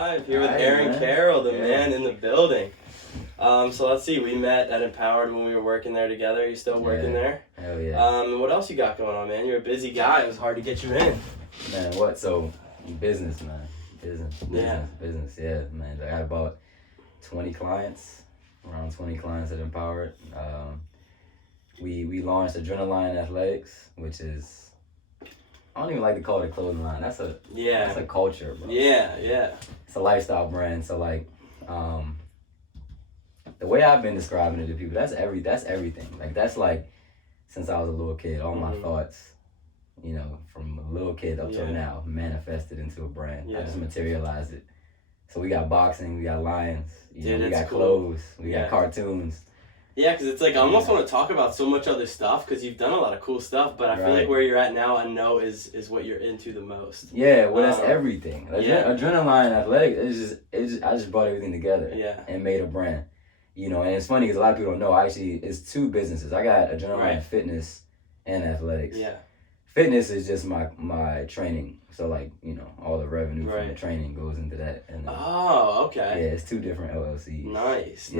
Live here with Aaron Carroll, the man in the building. So let's see, we met at Empowered when we were working there together. You still working there? Hell yeah. What else you got going on, man? You're a busy guy. It was hard to get you in. Man, what? So, business, man. Business, yeah, man. I got about 20 clients, around 20 clients at Empowered. We launched Adrenaline Athletics, which is, I don't even like to call it a clothing line. That's a culture, bro. Yeah. It's a lifestyle brand. So like, the way I've been describing it to people, that's everything. Like that's like, since I was a little kid, all my thoughts, from a little kid up till now, manifested into a brand. I just materialized it. So we got boxing, we got lions, we got clothes, we got cartoons. Yeah, because it's like I almost want to talk about so much other stuff because you've done a lot of cool stuff, but I feel like where you're at now, I know is what you're into the most. Yeah, well, that's everything. Adrenaline Athletic, I just brought everything together and made a brand. And it's funny because a lot of people don't know, it's two businesses. I got Adrenaline Fitness and Athletics. Yeah. Fitness is just my training. So like, all the revenue from the training goes into that. And okay. Yeah, it's two different LLCs. Nice.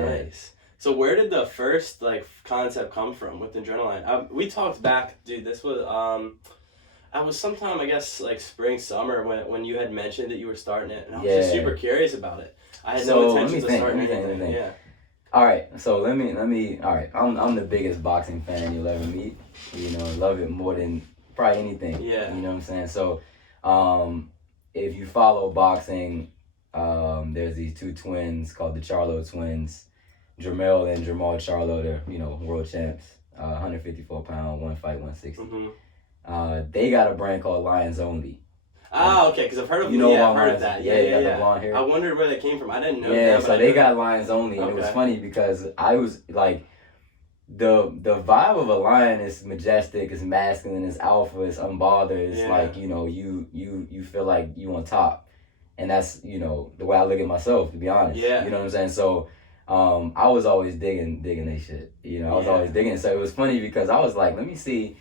So where did the first concept come from with Adrenaline? We talked back, dude. This was I was sometime, I guess, spring, summer when you had mentioned that you were starting it, and I was just super curious about it. I had no intention to start anything. Yeah. All right, so let me. All right, I'm the biggest boxing fan you'll ever meet. Love it more than probably anything. Yeah. You know what I'm saying? So, if you follow boxing, there's these two twins called the Charlo twins. Jermell and Jamal Charlo, they're, world champs, 154 pound, one fight, 160. Mm-hmm. They got a brand called Lions Only. Okay, because I've heard of I've heard of that. Yeah, the blonde hair. I wondered where they came from. I didn't know that. Yeah, so they got Lions Only, and it was funny because I was like, the vibe of a lion is majestic, it's masculine, it's alpha, it's unbothered, it's like, you feel like you on top. And that's, the way I look at myself, to be honest. Yeah. You know what I'm saying? So, I was always digging they shit. I was always digging it. So it was funny because I was like, let me see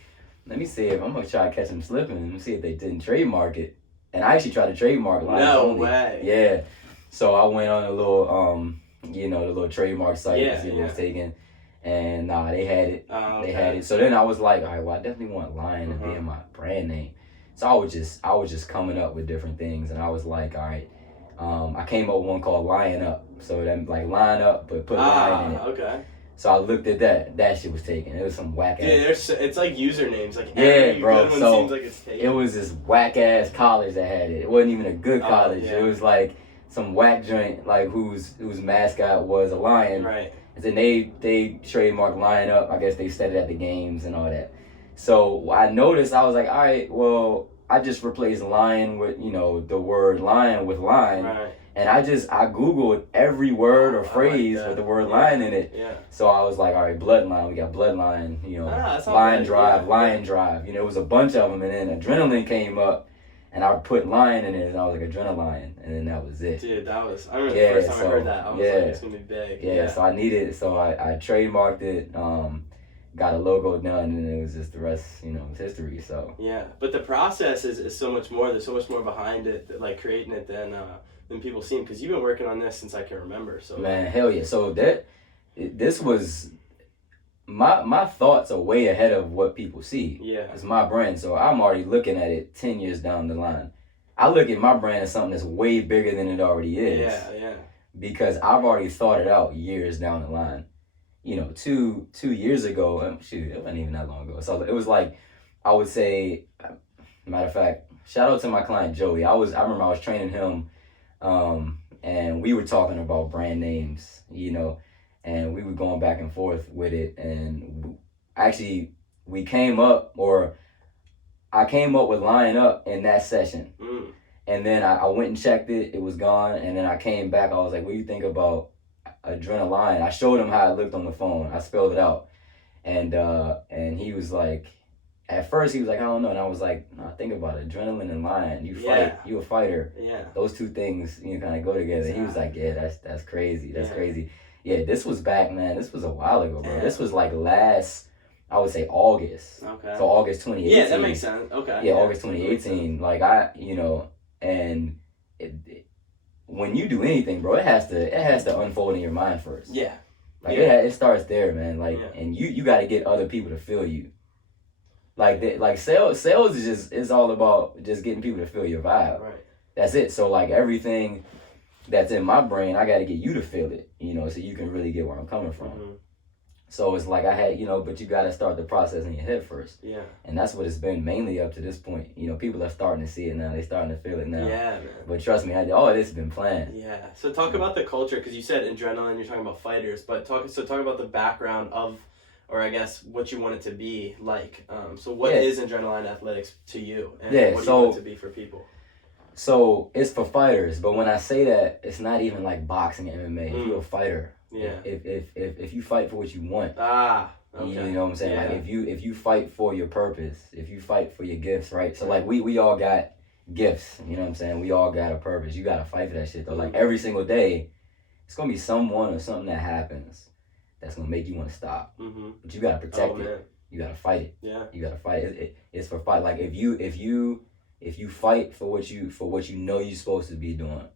if I'm gonna try to catch them slipping. Let me see if they didn't trademark it. And I actually tried to trademark Lions Only. No way. Yeah. So I went on a little, the little trademark site to see what was taken. And they had it. They had it. So then I was like, all right, well, I definitely want Lion to be in my brand name. So I was just coming up with different things, and I was like, all right. I came up with one called Lion Up. So then line up, but put lion in it. Okay. So I looked at that. That shit was taken. It was some whack ass. Yeah, it's like usernames. Bro. Good one so seems like it's taken. It was this whack ass college that had it. It wasn't even a good college. It was like some whack joint, whose mascot was a lion. Right. And then they trademarked Lion Up. I guess they said it at the games and all that. So I noticed. I was like, all right, well, I just replaced lion with the word lion with line. Right. And I Googled every word or phrase with the word lion in it. Yeah. So I was like, all right, bloodline. We got bloodline, lion drive, lion drive. It was a bunch of them. And then adrenaline came up, and I put lion in it, and I was like, adrenaline. And then that was it. Dude, I remember the first time I heard that. I was like, it's going to be big. Yeah, so I trademarked it, got a logo done, and it was just the rest, was history. So yeah, but the process is so much more. There's so much more behind it, creating it than people seem, because you've been working on this since I can remember. So man, hell yeah. So this was my thoughts are way ahead of what people see. Yeah, it's my brand, so I'm already looking at it 10 years down the line. I look at my brand as something that's way bigger than it already is. Yeah. Because I've already thought it out years down the line. 2 years ago, shoot, it wasn't even that long ago. So it was like, I would say, matter of fact, shout out to my client Joey. I remember I was training him, and we were talking about brand names, and we were going back and forth with it. And actually, I came up with Lion Up in that session. And then I went and checked it. It was gone. And then I came back. I was like, what do you think about Adrenaline? I showed him how it looked on the phone. I spelled it out. And he was like, at first he was like, I don't know. And I was like, no, think about it. Adrenaline and lion. You fight. You a fighter. Yeah. Those two things, kind of go together. Exactly. He was like, yeah, that's crazy. That's crazy. Yeah, this was back, man. This was a while ago, bro. This was last, I would say August. Okay. So August 2018. Yeah, that makes sense. Okay. Yeah, August 2018. And when you do anything, bro, it has to unfold in your mind first. Yeah. Like Yeah. it starts there, man. Like, Yeah. and you got to get other people to feel you. Like sales is all about just getting people to feel your vibe. Right. That's it. So like everything that's in my brain, I got to get you to feel it, you know, so you can really get where I'm coming from. Mm-hmm. So it's like I had, you know, but you got to start the process in your head first. Yeah. And that's what it's been mainly up to this point. You know, people are starting to see it now. They're starting to feel it now. Yeah, man. But trust me, all this has been planned. Yeah. So talk about the culture, because you said adrenaline, you're talking about fighters, but talk about the background of, or I guess what you want it to be like. So what is Adrenaline Athletics to you? And what do you want it to be for people? So it's for fighters, but when I say that, it's not even like boxing and MMA. If you're a fighter, if you fight for what you want, okay. You know what I'm saying? Yeah. Like if you fight for your purpose, if you fight for your gifts, right? So like we all got gifts, you know what I'm saying? We all got a purpose. You gotta fight for that shit though. Like every single day, it's gonna be someone or something that happens that's gonna make you want to stop. Mm-hmm. But you gotta protect it. Man. You gotta fight it. Yeah. You gotta fight it. It's for fight. Like if you fight for what you know you're supposed to be doing,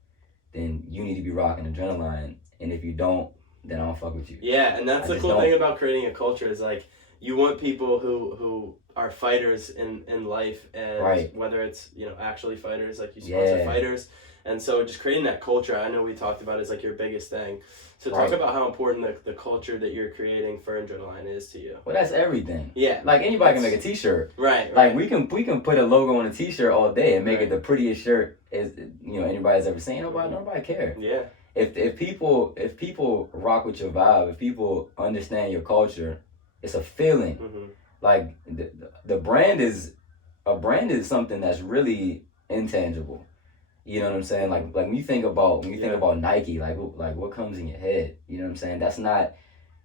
then you need to be rocking Adrenaline. And if you don't, then I don't fuck with you. Yeah, and that's the cool thing about creating a culture is like you want people who are fighters in life, and whether it's, you know, actually fighters, like you sponsor fighters. And so just creating that culture, I know we talked about is like your biggest thing. So talk about how important the culture that you're creating for Adrenaline is to you. Well, that's everything. Yeah. Like anybody can make a t-shirt. Right. Like we can put a logo on a t-shirt all day and make it the prettiest shirt anybody's ever seen. Nobody care. Yeah. If people rock with your vibe, if people understand your culture, it's a feeling. Mm-hmm. Like the brand is something that's really intangible. You know what I'm saying? Like when you think about Nike, like what comes in your head? You know what I'm saying? That's not,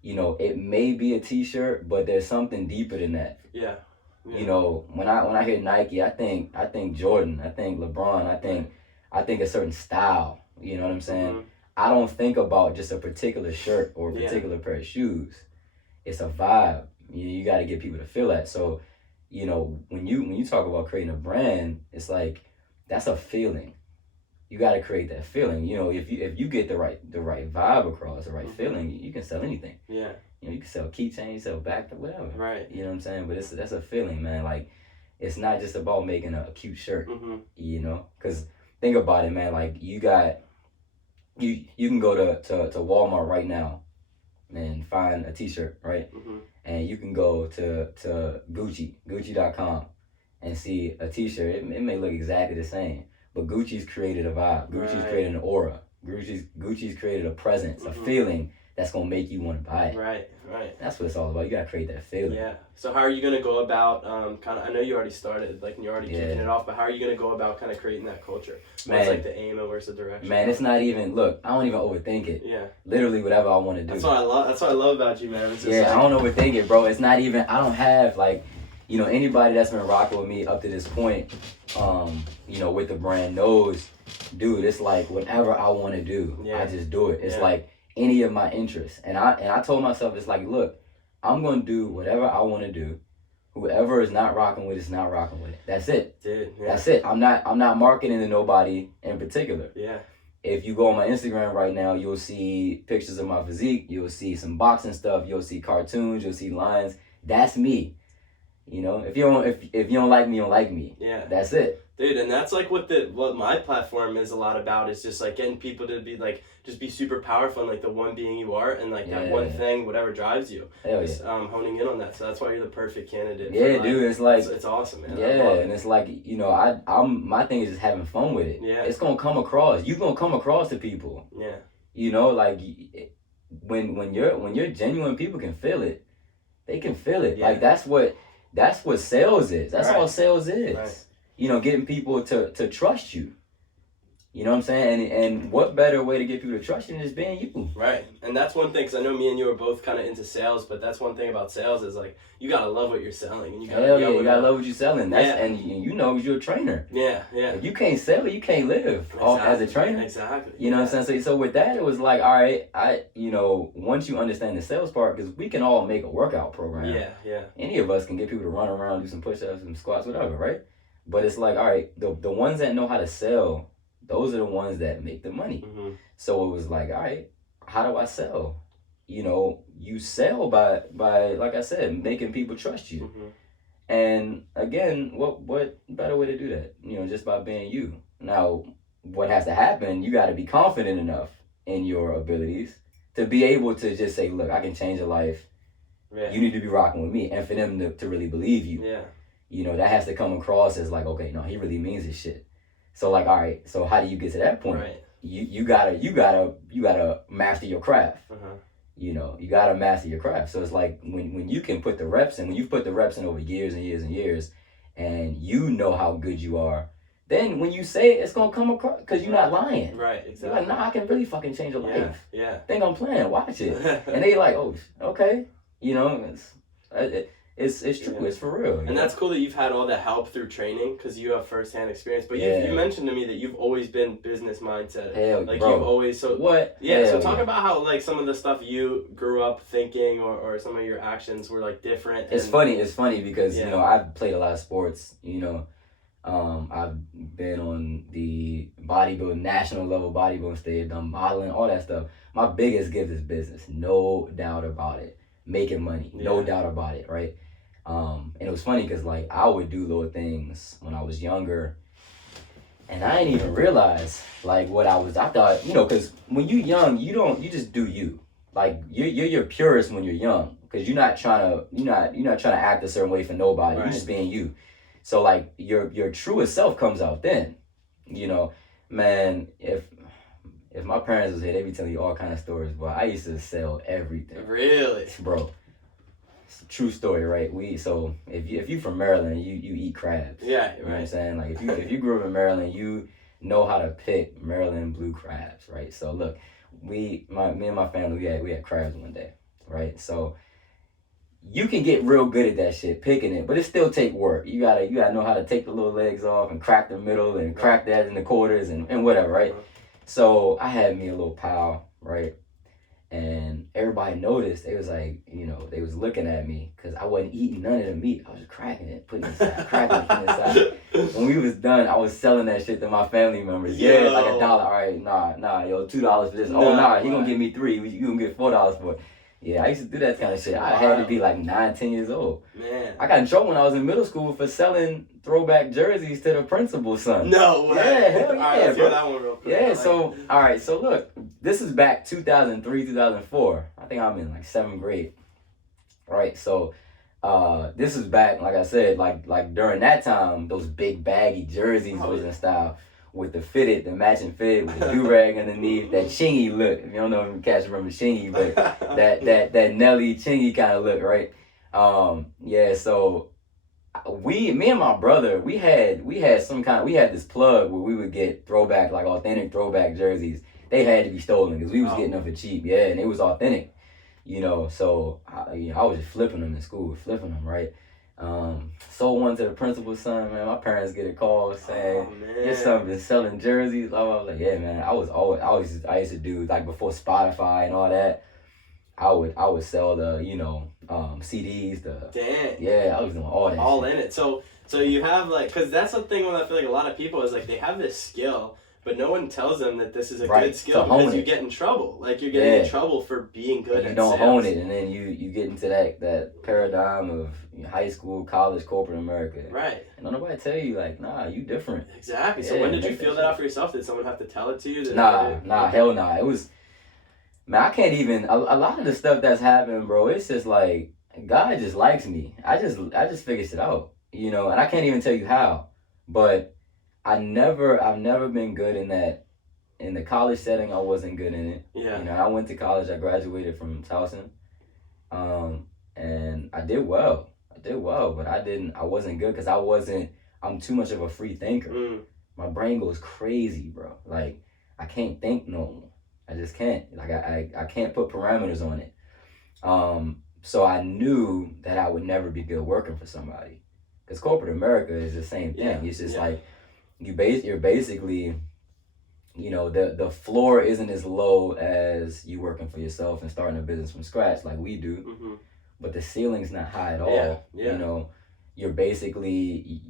you know, it may be a t-shirt, but there's something deeper than that. Yeah. You know, when I hear Nike, I think Jordan, I think LeBron, I think a certain style. You know what I'm saying? Mm-hmm. I don't think about just a particular shirt or a particular pair of shoes. It's a vibe. You got to get people to feel that. So, you know, when you talk about creating a brand, it's like that's a feeling. You got to create that feeling. You know, if you get the right vibe across, the right feeling, you can sell anything. Yeah. You know, you can sell keychains, sell backpack, whatever. Right. You know what I'm saying? But that's a feeling, man. Like, it's not just about making a cute shirt. Mm-hmm. You know, because think about it, man. Like you can go to Walmart right now and find a t-shirt, right? Mm-hmm. And you can go to Gucci.com and see a t-shirt. It may look exactly the same, but Gucci's created a vibe. Gucci's created an aura. Gucci's created a presence, a feeling that's gonna make you want to buy it. Right. That's what it's all about. You gotta create that feeling. Yeah. So how are you gonna go about I know you already started, like, and you're already kicking it off, but how are you gonna go about kind of creating that culture? What's like the aim and where's the direction? Man, it's not even. Look, I don't even overthink it. Yeah. Literally, whatever I want to do. That's what I love about you, man. It's just I don't overthink it, bro. It's not even. I don't have like, you know, anybody that's been rocking with me up to this point, you know, with the brand knows, dude. It's like whatever I want to do, I just do it. It's like any of my interests, and I told myself, it's like, look, I'm gonna do whatever I want to do. Whoever is not rocking with it is not rocking with it. That's it. Dude, that's it. I'm not marketing to nobody in particular. Yeah. If you go on my Instagram right now, you'll see pictures of my physique. You'll see some boxing stuff. You'll see cartoons. You'll see lines. That's me. You know, if you don't like me, you don't like me. Yeah. That's it. Dude, and that's like what my platform is a lot about, is just like getting people to be like, just be super powerful and like the one being you are, and like that one thing, whatever drives you. Hell yeah. Honing in on that. So that's why you're the perfect candidate. Yeah, dude, it's like it's awesome, man. Yeah, and it's like, you know, I'm my thing is just having fun with it. Yeah. It's gonna come across. You're gonna come across to people. Yeah. You know, like when you're genuine, people can feel it. They can feel it. Yeah. Like that's what sales is. That's all sales is. Right. You know, getting people to trust you. You know what I'm saying? And what better way to get people to trust you than just being you? Right. And that's one thing, because I know me and you are both kind of into sales, but that's one thing about sales is like, you got to love what you're selling. And you gotta love what you're selling. And you know, you're a trainer. Yeah, yeah. If you can't sell it, you can't live as a trainer. Exactly. You know what I'm saying? So with that, it was like, all right, you know, once you understand the sales part, because we can all make a workout program. Yeah, yeah. Any of us can get people to run around, do some push-ups, some squats, whatever, right? But it's like, all right, the ones that know how to sell those are the ones that make the money. Mm-hmm. So it was like, all right, how do I sell? You know, you sell by like I said, making people trust you. Mm-hmm. And again, what better way to do that? You know, just by being you. Now, what has to happen? You got to be confident enough in your abilities to be able to just say, look, I can change a life. Yeah. You need to be rocking with me, and for them to really believe you. Yeah. You know, that has to come across as like, okay, no, he really means his shit. So like, all right, so how do you get to that point? Right. You gotta master your craft. Uh-huh. You know, you gotta master your craft. So it's like when you can put the reps in, when you've put the reps in over years and years and years, and you know how good you are, then when you say it, it's gonna come across because you're not lying. Right, exactly. You're like, nah, I can really fucking change your life. Yeah. Think I'm playing, watch it. And they like, oh, okay. You know, it's true. Yeah. It's for real. And that's cool that you've had all that help through training because you have firsthand experience. But Yeah. you mentioned to me that you've always been business mindset. Hell, Like bro. you've always What? Yeah. Hell So talk yeah. about how like some of the stuff you grew up thinking or some of your actions were like different. It's funny. It's funny because Yeah. you know I've played a lot of sports. You know, I've been on the bodybuilding national level bodybuilding stage, done modeling, all that stuff. My biggest gift is business, no doubt about it. Making money, no Yeah. doubt about it, right? And it was funny because like I would do little things when I was younger, and I didn't even realize like what I thought, you know, because when you're young, you just do you. Like you're your purest when you're young because you're not trying to act a certain way for nobody. Right. You're just being you. So like your truest self comes out then. You know, man, if my parents was here, they'd be telling you all kind of stories. But I used to sell everything, Really? bro. It's a true story, right? So if you from Maryland, you eat crabs. Yeah, You know what I'm right. saying? Like if you grew up in Maryland, you know how to pick Maryland blue crabs, right? So look, me and my family, we had crabs one day, right? So you can get real good at that shit, picking it, but it still take work. You gotta know how to take the little legs off and crack the middle and crack that in the quarters and whatever, right? So I had me a little pile, right? And everybody noticed. They was like, you know, they was looking at me because I wasn't eating none of the meat. I was just cracking it, putting it inside, cracking it, putting it inside. When we was done, I was selling that shit to my family members. Yo. Yeah, like $1. All right, nah, yo, $2 for this. Oh, nah, you gonna give me $3. You gonna get $4 for it. Yeah, I used to do that kind of shit. I had to be like 9, 10 years old. Man. I got in trouble when I was in middle school for selling throwback jerseys to the principal's son. No way. Yeah, hell All right, yeah, let's bro. hear that one real quick. Yeah, Like- so, all right, so look, this is back 2003, 2004. I think I'm in like 7th grade. Right, so this is back, like I said, like during that time, those big baggy jerseys was in style with the matching fit, with the do-rag underneath, that chingy look. If you don't know if you cats remember chingy, but that Nelly chingy kind of look, right? Yeah, so me and my brother, we had this plug where we would get authentic throwback jerseys. They had to be stolen because we was getting them for cheap, yeah, and it was authentic, you know. So I was just flipping them in school, right? Sold one to the principal's son, man. My parents get a call saying, your son been selling jerseys. I was like, yeah, man. I used to do, like, before Spotify and all that, I would sell the, CDs, Damn. yeah, I was doing all that All shit. in it. So you have like, because that's the thing when I feel like a lot of people is like they have this skill, but no one tells them that this is a Right, good skill to hone because you it. get in trouble. Like you're getting in Yeah. trouble for being good And at you don't sales. hone it, and then you get into that paradigm of high school, college, corporate America. Right. And don't nobody tell you, like, nah, you different. Exactly. So Yeah, when did you make that feel that shit. out for yourself? Did someone have to tell it to you? Hell nah. It was, man, I can't even, a lot of the stuff that's happened, bro, it's just like, God just likes me. I just figured shit out, and I can't even tell you how, but I've never been good in that. In the college setting, I wasn't good in it. Yeah. I went to college. I graduated from Towson, and I did well. But I wasn't good because I'm too much of a free thinker. Mm. My brain goes crazy, bro. Like, I can't think no more. I just can't. Like, I can't put parameters on it. So I knew that I would never be good working for somebody. Because corporate America is the same thing. Yeah. It's just Yeah. like, you're basically, the floor isn't as low as you working for yourself and starting a business from scratch like we do. Mm-hmm. But the ceiling's not high at all. Yeah, yeah. You're basically,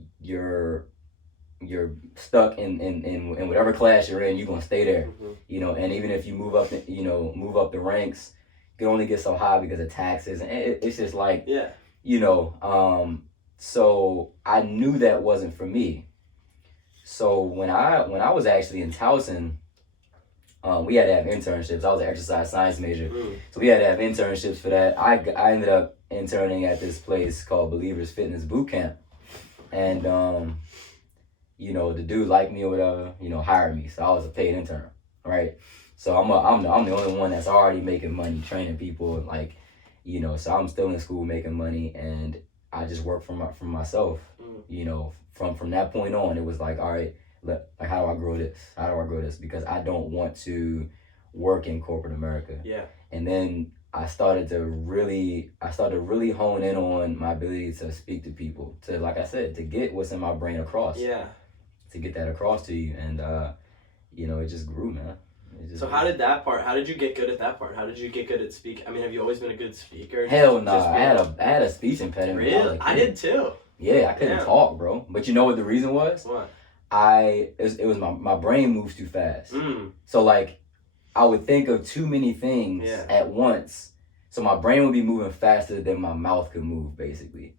you're stuck in whatever class you're in, you're gonna stay there. Mm-hmm. You know, and even if you move up the ranks, you can only get so high because of taxes, and it's just like, Yeah. you know. So I knew that wasn't for me. So when I was actually in Towson, we had to have internships. I was an exercise science major, so we had to have internships for that. I ended up interning at this place called Believers Fitness Boot Camp, and you know, the dude liked me or whatever, you know, hired me. So I was a paid intern, right? So I'm the only one that's already making money training people, like, you know. So I'm still in school making money, and I just work for myself, you know. From that point on, it was like, all right, like, how do I grow this? How do I grow this? Because I don't want to work in corporate America. Yeah. And then I started to really hone in on my ability to speak to people, to, like I said, to get what's in my brain across. Yeah. To get that across to you, and you know, it just grew, man. So how did you get good at that part? How did you get good at speaking? I mean, have you always been a good speaker? Hell no, I had a speech impediment. Really? I did too. Yeah, I couldn't talk, bro. But you know what the reason was? What? It was my brain moves too fast. So like, I would think of too many things at once. So my brain would be moving faster than my mouth could move, basically.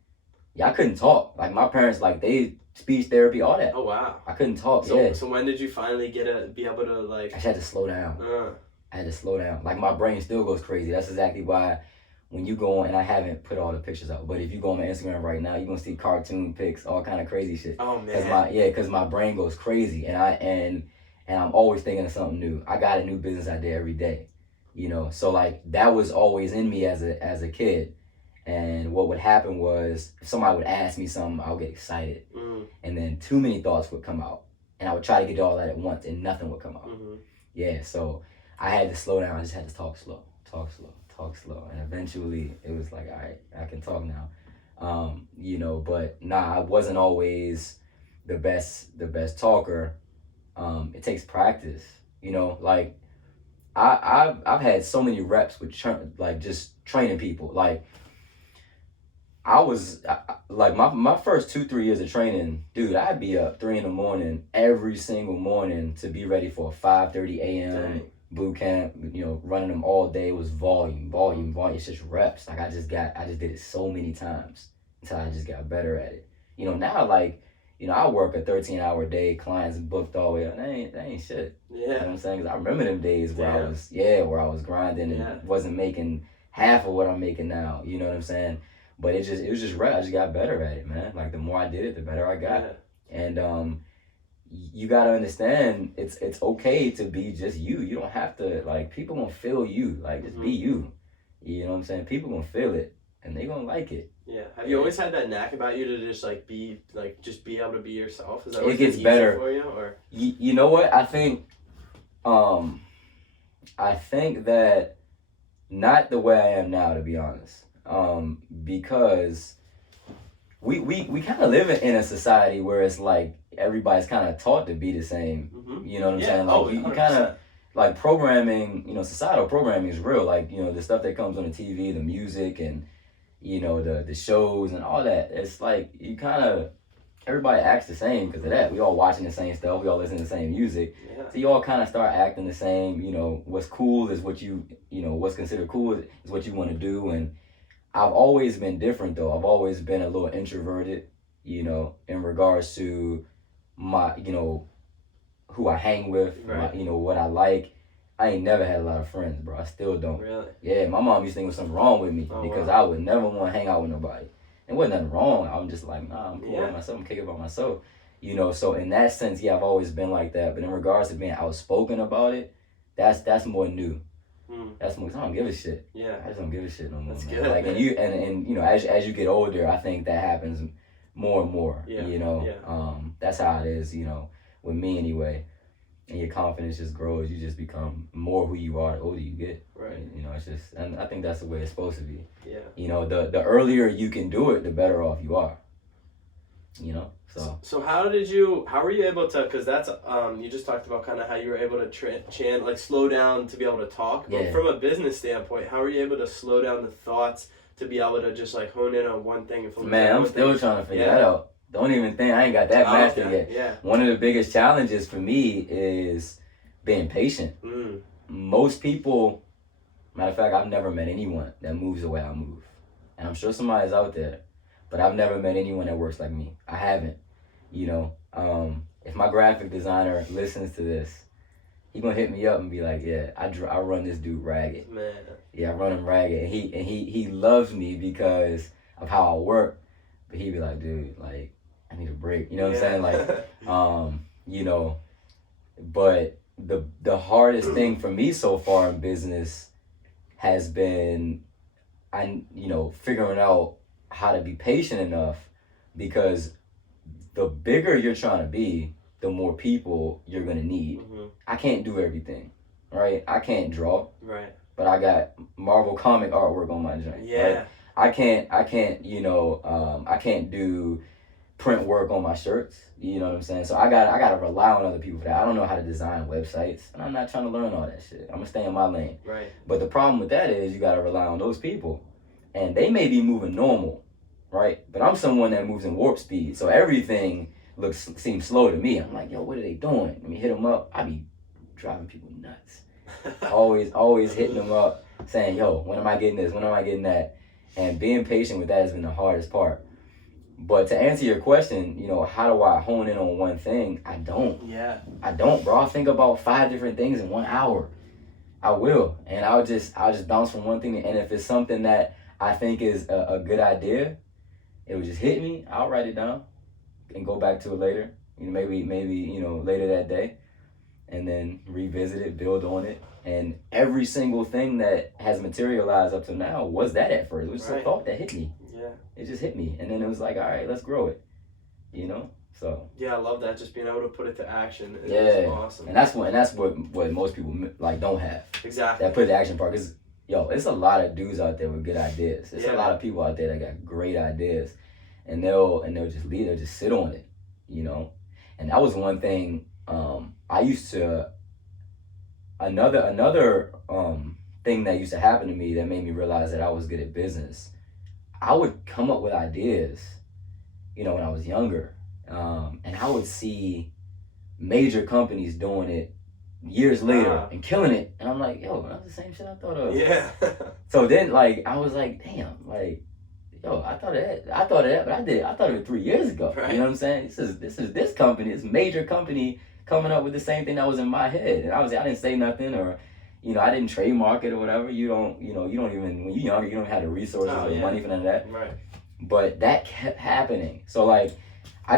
Yeah, I couldn't talk. Like, my parents, like, they speech therapy, all that. Oh wow. I couldn't talk. So when did you finally be able to, like? I just had to slow down. I had to slow down. Like, my brain still goes crazy. That's exactly why when you go on, and I haven't put all the pictures out, but if you go on my Instagram right now, you're gonna see cartoon pics, all kind of crazy shit. Oh man. Cause my brain goes crazy, and I'm always thinking of something new. I got a new business idea every day, you know. So like, that was always in me as a kid. And what would happen was, if somebody would ask me something, I would get excited, and then too many thoughts would come out, and I would try to get all that at once, and nothing would come out. Yeah, so I had to slow down. I just had to talk slow, and eventually it was like, all right, I can talk now. You know, but nah, I wasn't always the best talker. It takes practice, you know. Like, I've had so many reps with just training people. Like, I was like, my first 2-3 years of training, dude, I'd be up 3 a.m. every single morning to be ready for a 5:30 a.m. boot camp. You know, running them all day. It was volume. It's just reps. Like, I just did it so many times until I just got better at it. You know, now, like, you know, I work a 13-hour day, clients booked all the way up. That ain't shit. Yeah. You know what I'm saying? 'Cause I remember them days where I was grinding and wasn't making half of what I'm making now. You know what I'm saying? But it was just right. I just got better at it, man. Like, the more I did it, the better I got. And you gotta understand, it's okay to be just you. You don't have to, like, people gonna feel you. Like, just be you. You know what I'm saying? People gonna feel it, and they gonna like it. Yeah. Have you always had that knack about you to just be able to be yourself? Is that it gets better for you, or? You know what? I think that not the way I am now, to be honest. Because we kind of live in a society where it's like everybody's kind of taught to be the same. You know what I'm saying? Like, you kind of, like, programming, you know, societal programming is real. Like, you know, the stuff that comes on the TV, the music, and, you know, the shows and all that. It's like, you kind of, everybody acts the same because of that. We all watching the same stuff. We all listen to the same music. So you all kind of start acting the same. You know, what's cool is what you know, what's considered cool is what you want to do. And I've always been different, though. I've always been a little introverted, you know, in regards to my, you know, who I hang with, you know, what I like. I ain't never had a lot of friends, bro. I still don't. Really? Yeah, my mom used to think there was something wrong with me because I would never want to hang out with nobody. It wasn't nothing wrong. I'm just like, nah, I'm cool by myself. I'm kicking by myself. You know, so in that sense, yeah, I've always been like that. But in regards to being outspoken about it, that's more new. That's more, I don't give a shit. Yeah. I just don't give a shit no more. That's man. good. Like, and you know, as you get older, I think that happens more and more. Yeah. You know, that's how it is. You know, with me anyway. And your confidence just grows. You just become more who you are the older you get. Right. You know, it's just, and I think that's the way it's supposed to be. Yeah. You know, the earlier you can do it, the better off you are. You know, So how were you able to? Because that's you just talked about kind of how you were able to slow down to be able to talk. But from a business standpoint, how were you able to slow down the thoughts to be able to just like hone in on one thing and focus? Man, I'm still trying to figure that out. Don't even think I ain't got that mastered okay. yet. Yeah. One of the biggest challenges for me is being patient. Most people, matter of fact, I've never met anyone that moves the way I move. And I'm sure somebody's out there, but I've never met anyone that works like me. I haven't. You know, if my graphic designer listens to this, he gonna hit me up and be like, yeah, I run this dude ragged. Man. Yeah, I run him ragged. And he loves me because of how I work. But he be like, dude, like, I need a break. You know what I'm saying? Like, you know, but the hardest thing for me so far in business has been figuring out how to be patient enough, because the bigger you're trying to be, the more people you're gonna need. I can't do everything, right? I can't draw, right? But I got Marvel comic artwork on my joint. Yeah. Right? I can't I can't do print work on my shirts. You know what I'm saying? So I gotta rely on other people for that. I don't know how to design websites, and I'm not trying to learn all that shit. I'm gonna stay in my lane. Right. But the problem with that is you gotta rely on those people, and they may be moving normal, right? But I'm someone that moves in warp speed, so everything seems slow to me. I'm like, yo, what are they doing? Let me hit them up. I be driving people nuts. always hitting them up, saying, yo, when am I getting this? When am I getting that? And being patient with that has been the hardest part. But to answer your question, how do I hone in on one thing? I don't. Yeah. I don't, bro. I think about 5 different things in 1 hour. I will. And I'll just bounce from one thing. And if it's something that I think is a good idea, it'll just hit me. I'll write it down and go back to it later. Maybe later that day. And then revisit it, build on it. And every single thing that has materialized up to now was that at first. It was just a thought that hit me. Yeah. It just hit me. And then it was like, all right, let's grow it. So. Yeah, I love that. Just being able to put it to action. It's awesome. And that's what most people don't have. Exactly. That put the action part. Because, it's a lot of dudes out there with good ideas. There's a lot of people out there that got great ideas. And they'll just sit on it, And that was one thing I used to. Another thing that used to happen to me that made me realize that I was good at business. I would come up with ideas, when I was younger, and I would see major companies doing it years later and killing it, and I'm like, yo, that's the same shit I thought of. Yeah. So then, I was like, damn, I thought of that, but I thought of it 3 years ago. Right. You know what I'm saying? This company, this major company, coming up with the same thing that was in my head, and I didn't say nothing, or I didn't trademark it or whatever. You don't even, when you're younger, you don't have the resources or the money for none of that. Right. But that kept happening. So I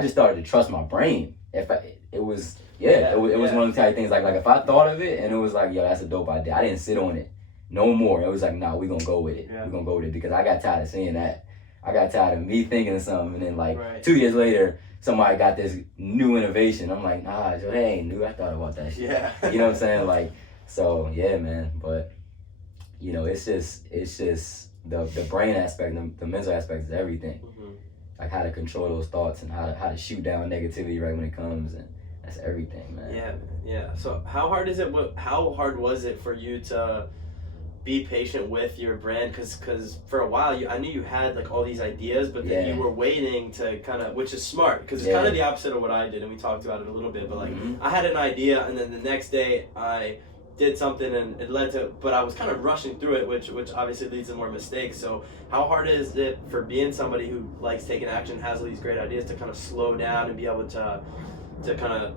just started to trust my brain. It was one of the type of things like if I thought of it and it was like, yo, that's a dope idea, I didn't sit on it no more. It was like, nah, we're gonna go with it. Yeah. We're gonna go with it, because I got tired of seeing that. I got tired of me thinking of something, and then 2 years later, somebody got this new innovation. I'm like, nah, Joe, that ain't new. I thought about that shit. Yeah. You know what I'm saying? So yeah, man. But it's just the brain aspect, the mental aspect is everything. Like how to control those thoughts and how to shoot down negativity right when it comes, and that's everything, man. Yeah, man. Yeah. So how hard was it for you to be patient with your brand? Because for a while I knew you had all these ideas, but then you were waiting to kind of, which is smart, because it's kind of the opposite of what I did, and we talked about it a little bit, but I had an idea, and then the next day I did something and it led to, but I was kind of rushing through it, which obviously leads to more mistakes. So how hard is it for being somebody who likes taking action, has all these great ideas, to kind of slow down and be able to kind of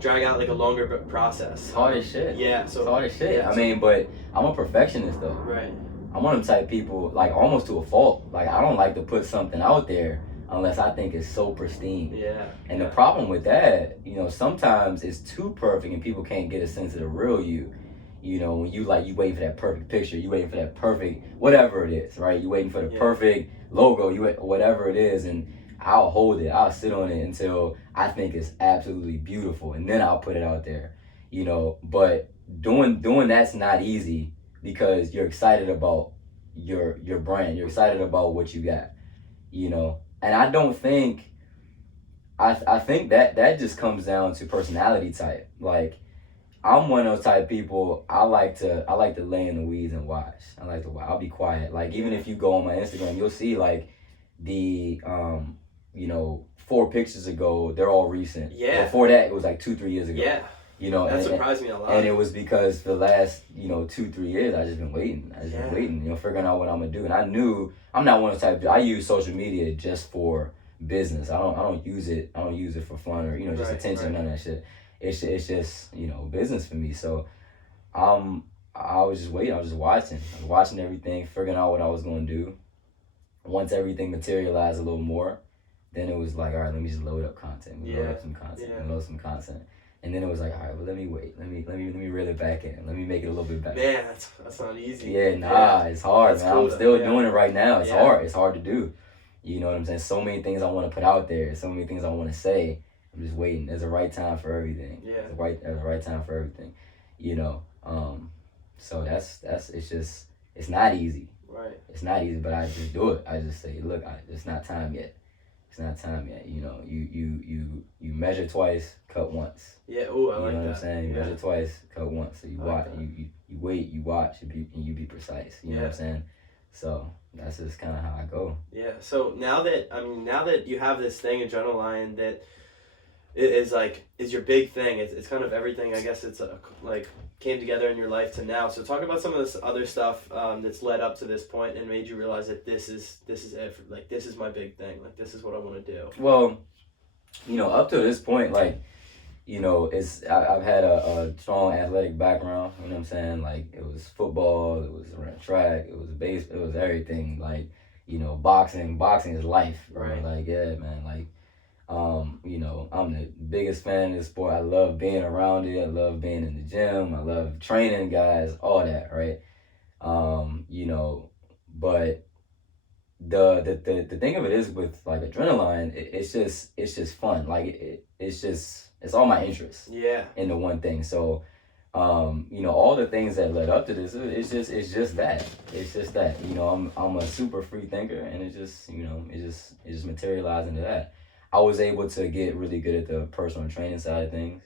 drag out a longer process? It's hard as shit. Yeah. So it's hard as shit. Yeah, but I'm a perfectionist though. Right. I'm one of them type of people, almost to a fault. I don't like to put something out there unless I think it's so pristine. Yeah. And the problem with that, sometimes it's too perfect and people can't get a sense of the real you. When you waiting for that perfect picture, you waiting for that perfect whatever it is, right? You waiting for the perfect logo, whatever it is, and I'll hold it. I'll sit on it until I think it's absolutely beautiful, and then I'll put it out there. But doing that's not easy, because you're excited about your brand. You're excited about what you got. And I don't think, I think that just comes down to personality type. I'm one of those type of people. I like to lay in the weeds and watch. I'll be quiet. Even if you go on my Instagram, you'll see the 4 pictures ago, they're all recent. Yeah. Before that, it was like 2-3 years ago. Yeah. That surprised me a lot. And it was because for the last 2-3 years, I just been waiting. Been waiting, figuring out what I'm gonna do. And I knew I'm not one of the type. I use social media just for business. I don't use it. I don't use it for fun or just attention. None of that shit. It's just business for me. So I was just waiting. I was just watching. I was watching everything, figuring out what I was gonna do. Once everything materialized a little more, then it was like, all right, let me just load up content. Load up some content. Load some content. And then it was like, all right, well, let me wait. Let me reel it back in. Let me make it a little bit better. Man, that's not easy. It's hard, man. Cool, I'm still doing it right now. It's hard. It's hard to do. You know what I'm saying? So many things I want to put out there. So many things I want to say. I'm just waiting. There's a right time for everything. Yeah. There's a right time for everything. So it's not easy. Right. It's not easy, but I just do it. I just say, look, it's not time yet. It's not time yet. You measure twice, cut once. Yeah. Oh, I like that. You know what I'm saying? You measure twice, cut once. So you watch. You wait. You watch. And you be precise. You know what I'm saying? So that's just kind of how I go. Yeah. So now that you have this thing, Adrenaline, that is your big thing. It's kind of everything. I guess it's came together in your life to now. So talk about some of this other stuff that's led up to this point and made you realize that this is it. This is my big thing. This is what I want to do. Well, up to this point, I've had a strong athletic background. You know what I'm saying? It was football, it was running track, it was it was everything. Boxing. Boxing is life, bro. Right. Man. I'm the biggest fan of the sport. I love being around it. I love being in the gym. I love training guys, all that, right? But the thing of it is with Adrenaline, it's just fun. It's all my interests. Yeah. In the one thing. So all the things that led up to this, it's just that. It's just that. I'm a super free thinker, and it just materialized into that. I was able to get really good at the personal training side of things.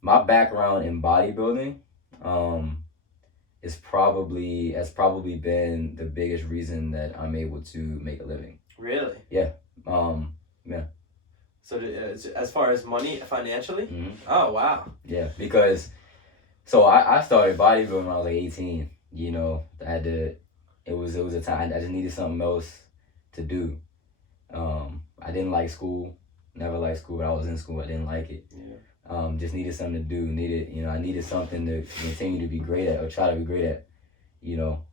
My background in bodybuilding has probably been the biggest reason that I'm able to make a living. Really? Yeah. So as far as money, financially? Mm-hmm. Oh, wow. Yeah, because I started bodybuilding when I was 18. It was a time I just needed something else to do. I didn't like school, never liked school, but I was in school, I didn't like it. Yeah. Just needed something to do, I needed something to continue to be great at or try to be great at.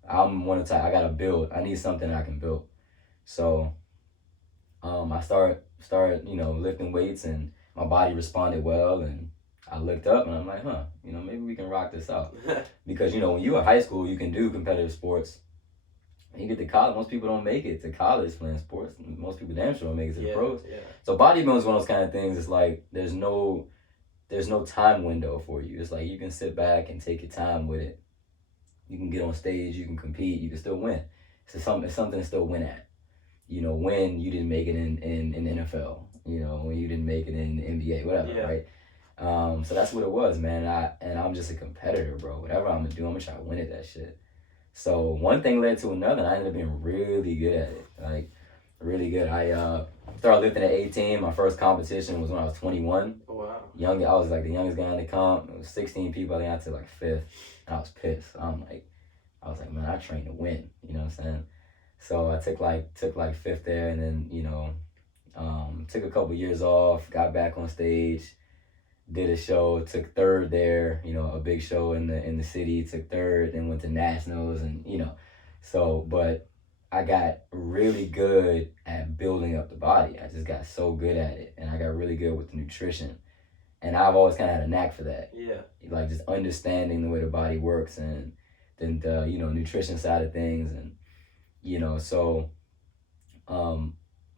I'm one of the type, I gotta build, I need something I can build. So, I started, lifting weights, and my body responded well, and I looked up and I'm like, maybe we can rock this out. Because, when you were in high school, you can do competitive sports. When you get to college, most people don't make it to college playing sports. Most people damn sure don't make it to the pros. Yeah. So bodybuilding is one of those kind of things. It's there's no time window for you. It's you can sit back and take your time with it. You can get on stage, you can compete, you can still win. It's something to still win at. When you didn't make it in the NFL, when you didn't make it in the NBA, whatever, right? So that's what it was, man. I'm just a competitor, bro. Whatever I'm gonna do, I'm gonna try to win at that shit. So one thing led to another, and I ended up being really good at it. Really good. I started lifting at 18. My first competition was when I was 21. Oh, wow. I was the youngest guy in the comp. It was 16 people. I think I took 5th. And I was pissed. I was like, man, I trained to win. You know what I'm saying? So I took 5th there, and then took a couple years off. Got back on stage. Did a show, took 3rd there, a big show in the city, took 3rd, then went to nationals, and but I got really good at building up the body. I just got so good at it, and I got really good with the nutrition, and I've always kind of had a knack for that. Yeah. Just understanding the way the body works, and then the nutrition side of things, and so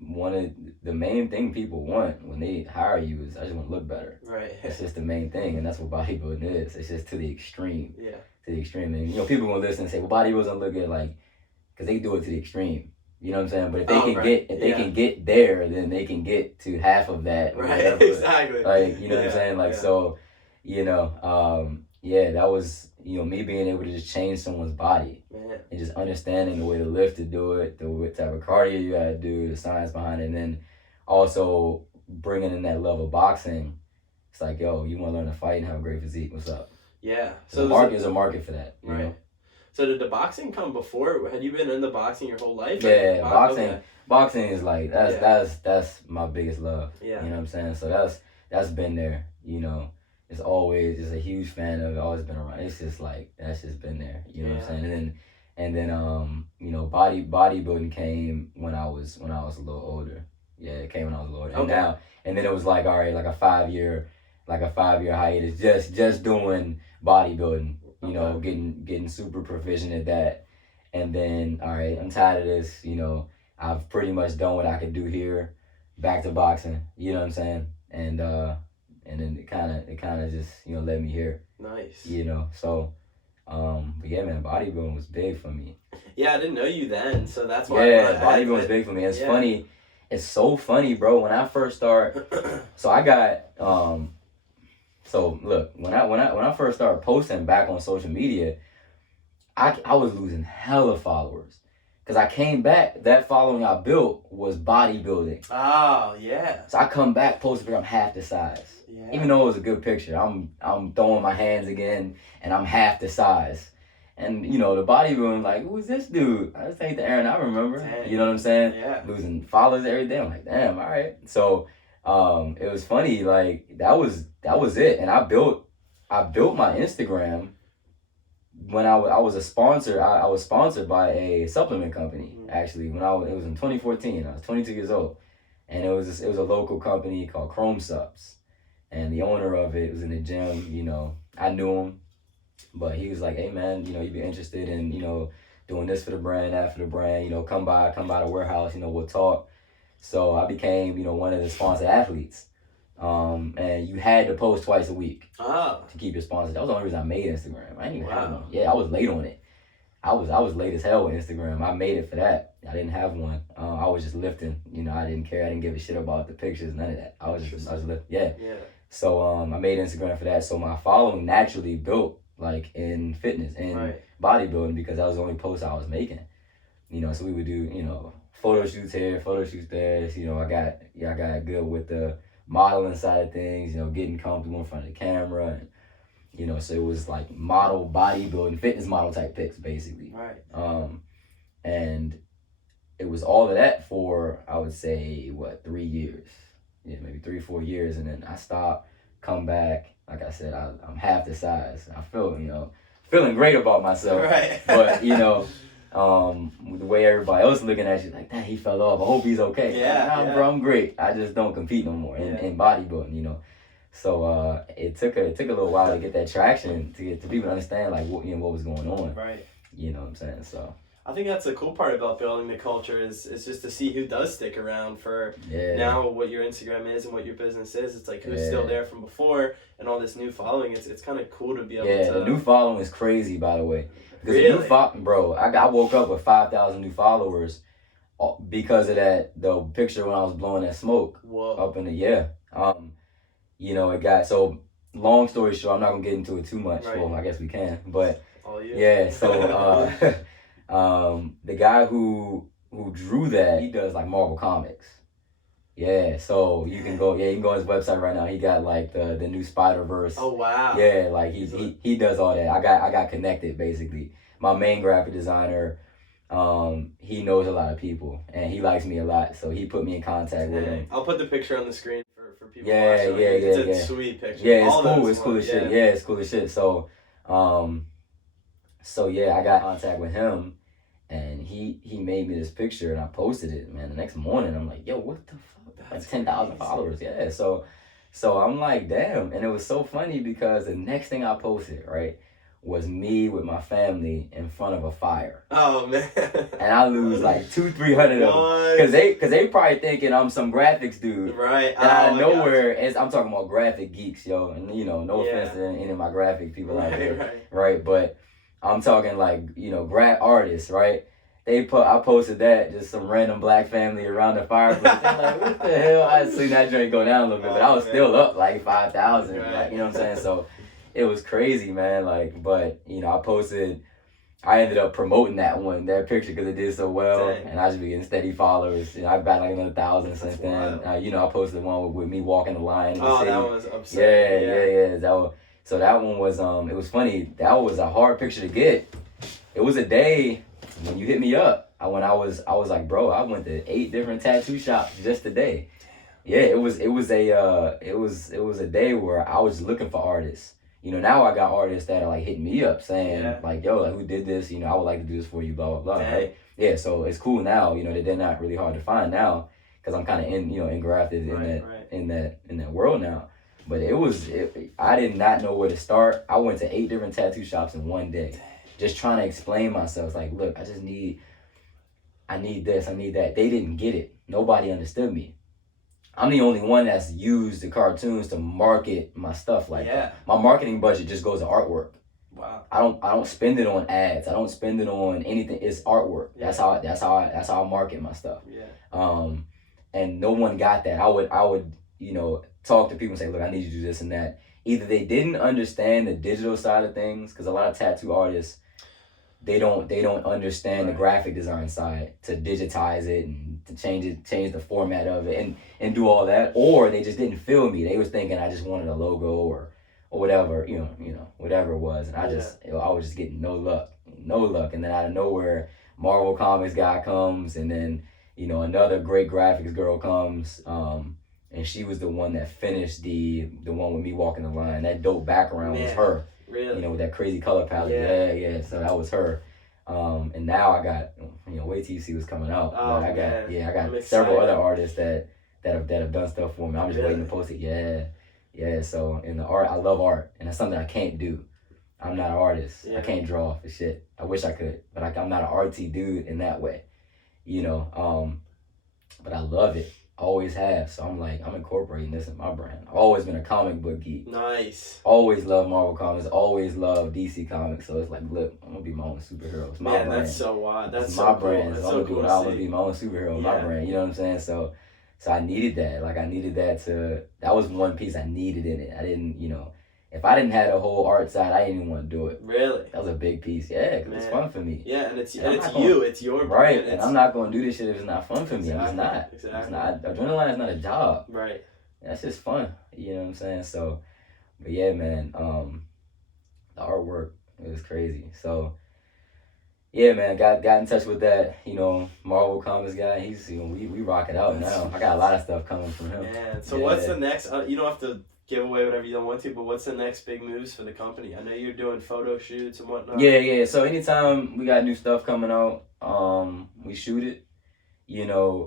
one of the main thing people want when they hire you is, I just want to look better. Right. It's just the main thing, and that's what bodybuilding is. It's just to the extreme. Yeah. To the extreme. And, people will listen and say, well, bodybuilding don't look good, because they do it to the extreme. You know what I'm saying? But if they can get there, then they can get to half of that. Right, whatever. exactly. You know what I'm saying? So, that was, me being able to just change someone's body. Man. And just understanding the way to lift to do it, the type of cardio you gotta do, the science behind it. And then also bringing in that love of boxing. It's like, yo, you want to learn to fight and have a great physique? What's up? Yeah. So there's a market for that, you know? So did the boxing come before? Had you been in the boxing your whole life? Yeah, boxing is like that's my biggest love. Yeah. You know what I'm saying? So that's been there, you know. It's always just a huge fan of it, always been around. It's just like that's just been there. You know what I'm saying? And then you know, bodybuilding came when I was a little older. Yeah, it came when I was a little older. And then it was like, all right, like a 5-year hiatus, just doing bodybuilding. You know, getting super proficient at that. And then, all right, I'm tired of this. You know, I've pretty much done what I could do here. Back to boxing. You know what I'm saying? And then it kind of just, you know, led me here. Nice. You know, so, but yeah, man, bodybuilding was big for me. Yeah, I didn't know you then, so that's why. Yeah, bodybuilding was big for me. It's funny. It's so funny, bro. When I first started, so I got So look, when I first started posting back on social media, I was losing hella followers, because I came back. That following I built was bodybuilding. Oh yeah. So I come back posting, I'm half the size. Yeah. Even though it was a good picture, I'm throwing my hands again, and I'm half the size. And you know, the bodybuilding, like, who's this dude? I just ain't the Aaron I remember. Dang. You know what I'm saying? Yeah. Losing followers every day. I'm like, damn, all right. So it was funny, like that was it. And I built my Instagram when I was a sponsor. I was sponsored by a supplement company, actually, it was in 2014. I was 22 years old, and it was a local company called Chrome Subs, and the owner of it was in the gym. You know, I knew him, but he was like, hey man, you know, you'd be interested in, you know, doing this for the brand, that for the brand, you know, come by the warehouse, you know, we'll talk. So I became, you know, one of the sponsored athletes. And you had to post twice a week to keep your sponsor. That was the only reason I made Instagram. I didn't even have one. Yeah, I was late on it. I was late as hell with Instagram. I made it for that. I didn't have one. I was just lifting. You know, I didn't care. I didn't give a shit about the pictures, none of that. I was lifting. Yeah. So I made Instagram for that. So my following naturally built, like, in fitness and bodybuilding, because that was the only post I was making. You know, so we would do, you know, photo shoots here, photo shoots there. You know, I got good with the modeling side of things, you know, getting comfortable in front of the camera, and you know, so it was like model, bodybuilding, fitness model type pics, basically. And it was all of that for, I would say, 3 years. Yeah, maybe 3-4 years, and then I stopped, come back. Like I said, I'm half the size. I feel, you know, feeling great about myself. But you know, the way everybody else looking at you, like, that he fell off. I hope he's okay. Bro, I'm great. I just don't compete no more in bodybuilding, you know. So it took a little while to get that traction, to get to people to understand, like, what, you know, what was going on. You know what I'm saying? So I think that's the cool part about building the culture is just to see who does stick around for now, what your Instagram is and what your business is. It's like who's still there from before, and all this new following. It's kind of cool to be able to. Yeah, the new following is crazy, by the way. Because really? Bro, I woke up with 5,000 new followers because of the picture when I was blowing that smoke up in the you know, it got, so long story short, I'm not gonna get into it too much. Well, I guess we can, but so the guy who drew that, he does like Marvel Comics. Yeah, so you can go on his website right now. He got like the new Spider-Verse. Oh wow. Yeah, like he does all that. I got connected, basically. My main graphic designer, he knows a lot of people and he likes me a lot, so he put me in contact with him. I'll put the picture on the screen for people watching. It's a sweet picture. Yeah, it's cool as shit. Yeah, it's cool as shit. So I got in contact with him, and he made me this picture, and I posted it. Man, the next morning I'm like, yo, what the fuck? Like 10,000 followers. Yeah, so I'm like, damn. And it was so funny because the next thing I posted, right, was me with my family in front of a fire. Oh man. And I lose like 200-300 of them, cause they probably thinking I'm some graphics dude. Right. And out of nowhere, I'm talking about graphic geeks, yo. And you know, no offense to any of my graphic people out there, right? But I'm talking like, you know, artists, right? I posted that, just some random black family around the fireplace. They're like, what the hell? I seen that drink go down a little bit, but I was still up like 5,000. Like, you know what I'm saying? So it was crazy, man. Like, but you know, I posted I ended up promoting that picture because it did so well, Dang. and I just be getting steady followers. You know, I've got like another 1,000 since then. wild. You know, I posted one with me walking the line in the Oh, city. that was upsetting. Yeah. So that one was it was funny. That was a hard picture to get. It was a day when you hit me up. I was like, bro, I went to 8 different tattoo shops just today. Yeah, it was a day where I was looking for artists. You know, now I got artists that are like hitting me up saying like, yo, like, who did this? You know, I would like to do this for you, blah blah blah. Dang. Right? Yeah, so it's cool now. You know, they're not really hard to find now because I'm kind of engrafted in that world now. But I did not know where to start. I went to 8 different tattoo shops in one day, just trying to explain myself. Like, look, I need this, I need that. They didn't get it. Nobody understood me. I'm the only one that's used the cartoons to market my stuff like that. My marketing budget just goes to artwork. Wow. I don't spend it on ads. I don't spend it on anything. It's artwork. That's how I market my stuff. Yeah. And no one got that. I would talk to people and say, look, I need you to do this and that. Either they didn't understand the digital side of things, because a lot of tattoo artists, they don't understand the graphic design side to digitize it and to change the format of it and do all that, or they just didn't feel me. They was thinking I just wanted a logo or whatever, whatever it was, and I was just getting no luck, and then out of nowhere, Marvel Comics guy comes, and then another great graphics girl comes, and she was the one that finished the one with me walking the line. That dope background was her. Really? With that crazy color palette. Yeah. So that was her. And now I got, wait till you see what's coming out. Oh, but I got I'm several excited. other artists that have done stuff for me. I'm just waiting to post it. Yeah. So in the art, I love art, and that's something I can't do. I'm not an artist. I can't draw for shit. I wish I could, but I'm not an artsy dude in that way. But I love it. Always have. So I'm like, I'm incorporating this in my brand. I've always been a comic book geek. Nice. Always love Marvel Comics. Always love DC Comics. So it's like, look, I'm gonna be my own superhero. It's my brand. That's so wild. That's my so brand. Cool. That's I'm so gonna cool do it. I'm gonna be my own superhero. My brand. You know what I'm saying? So I needed that. Like I needed that that was one piece I needed in it. I didn't, if I didn't have the whole art side, I didn't even want to do it. Really? That was a big piece. Yeah, because it's fun for me. Yeah, and it's your brand. Right, and I'm not going to do this shit if it's not fun for me. Exactly. It's not. Exactly. It's not. Adrenaline is not a job. Right. That's just fun. You know what I'm saying? So, but yeah, man, the artwork is crazy. So, yeah, man, got in touch with that, Marvel Comics guy. He's, we rock it out now. I got a lot of stuff coming from him. Man, so what's the next, you don't have to give away whatever you don't want to, but what's the next big moves for the company? I know you're doing photo shoots and whatnot. Yeah. So anytime we got new stuff coming out, we shoot it.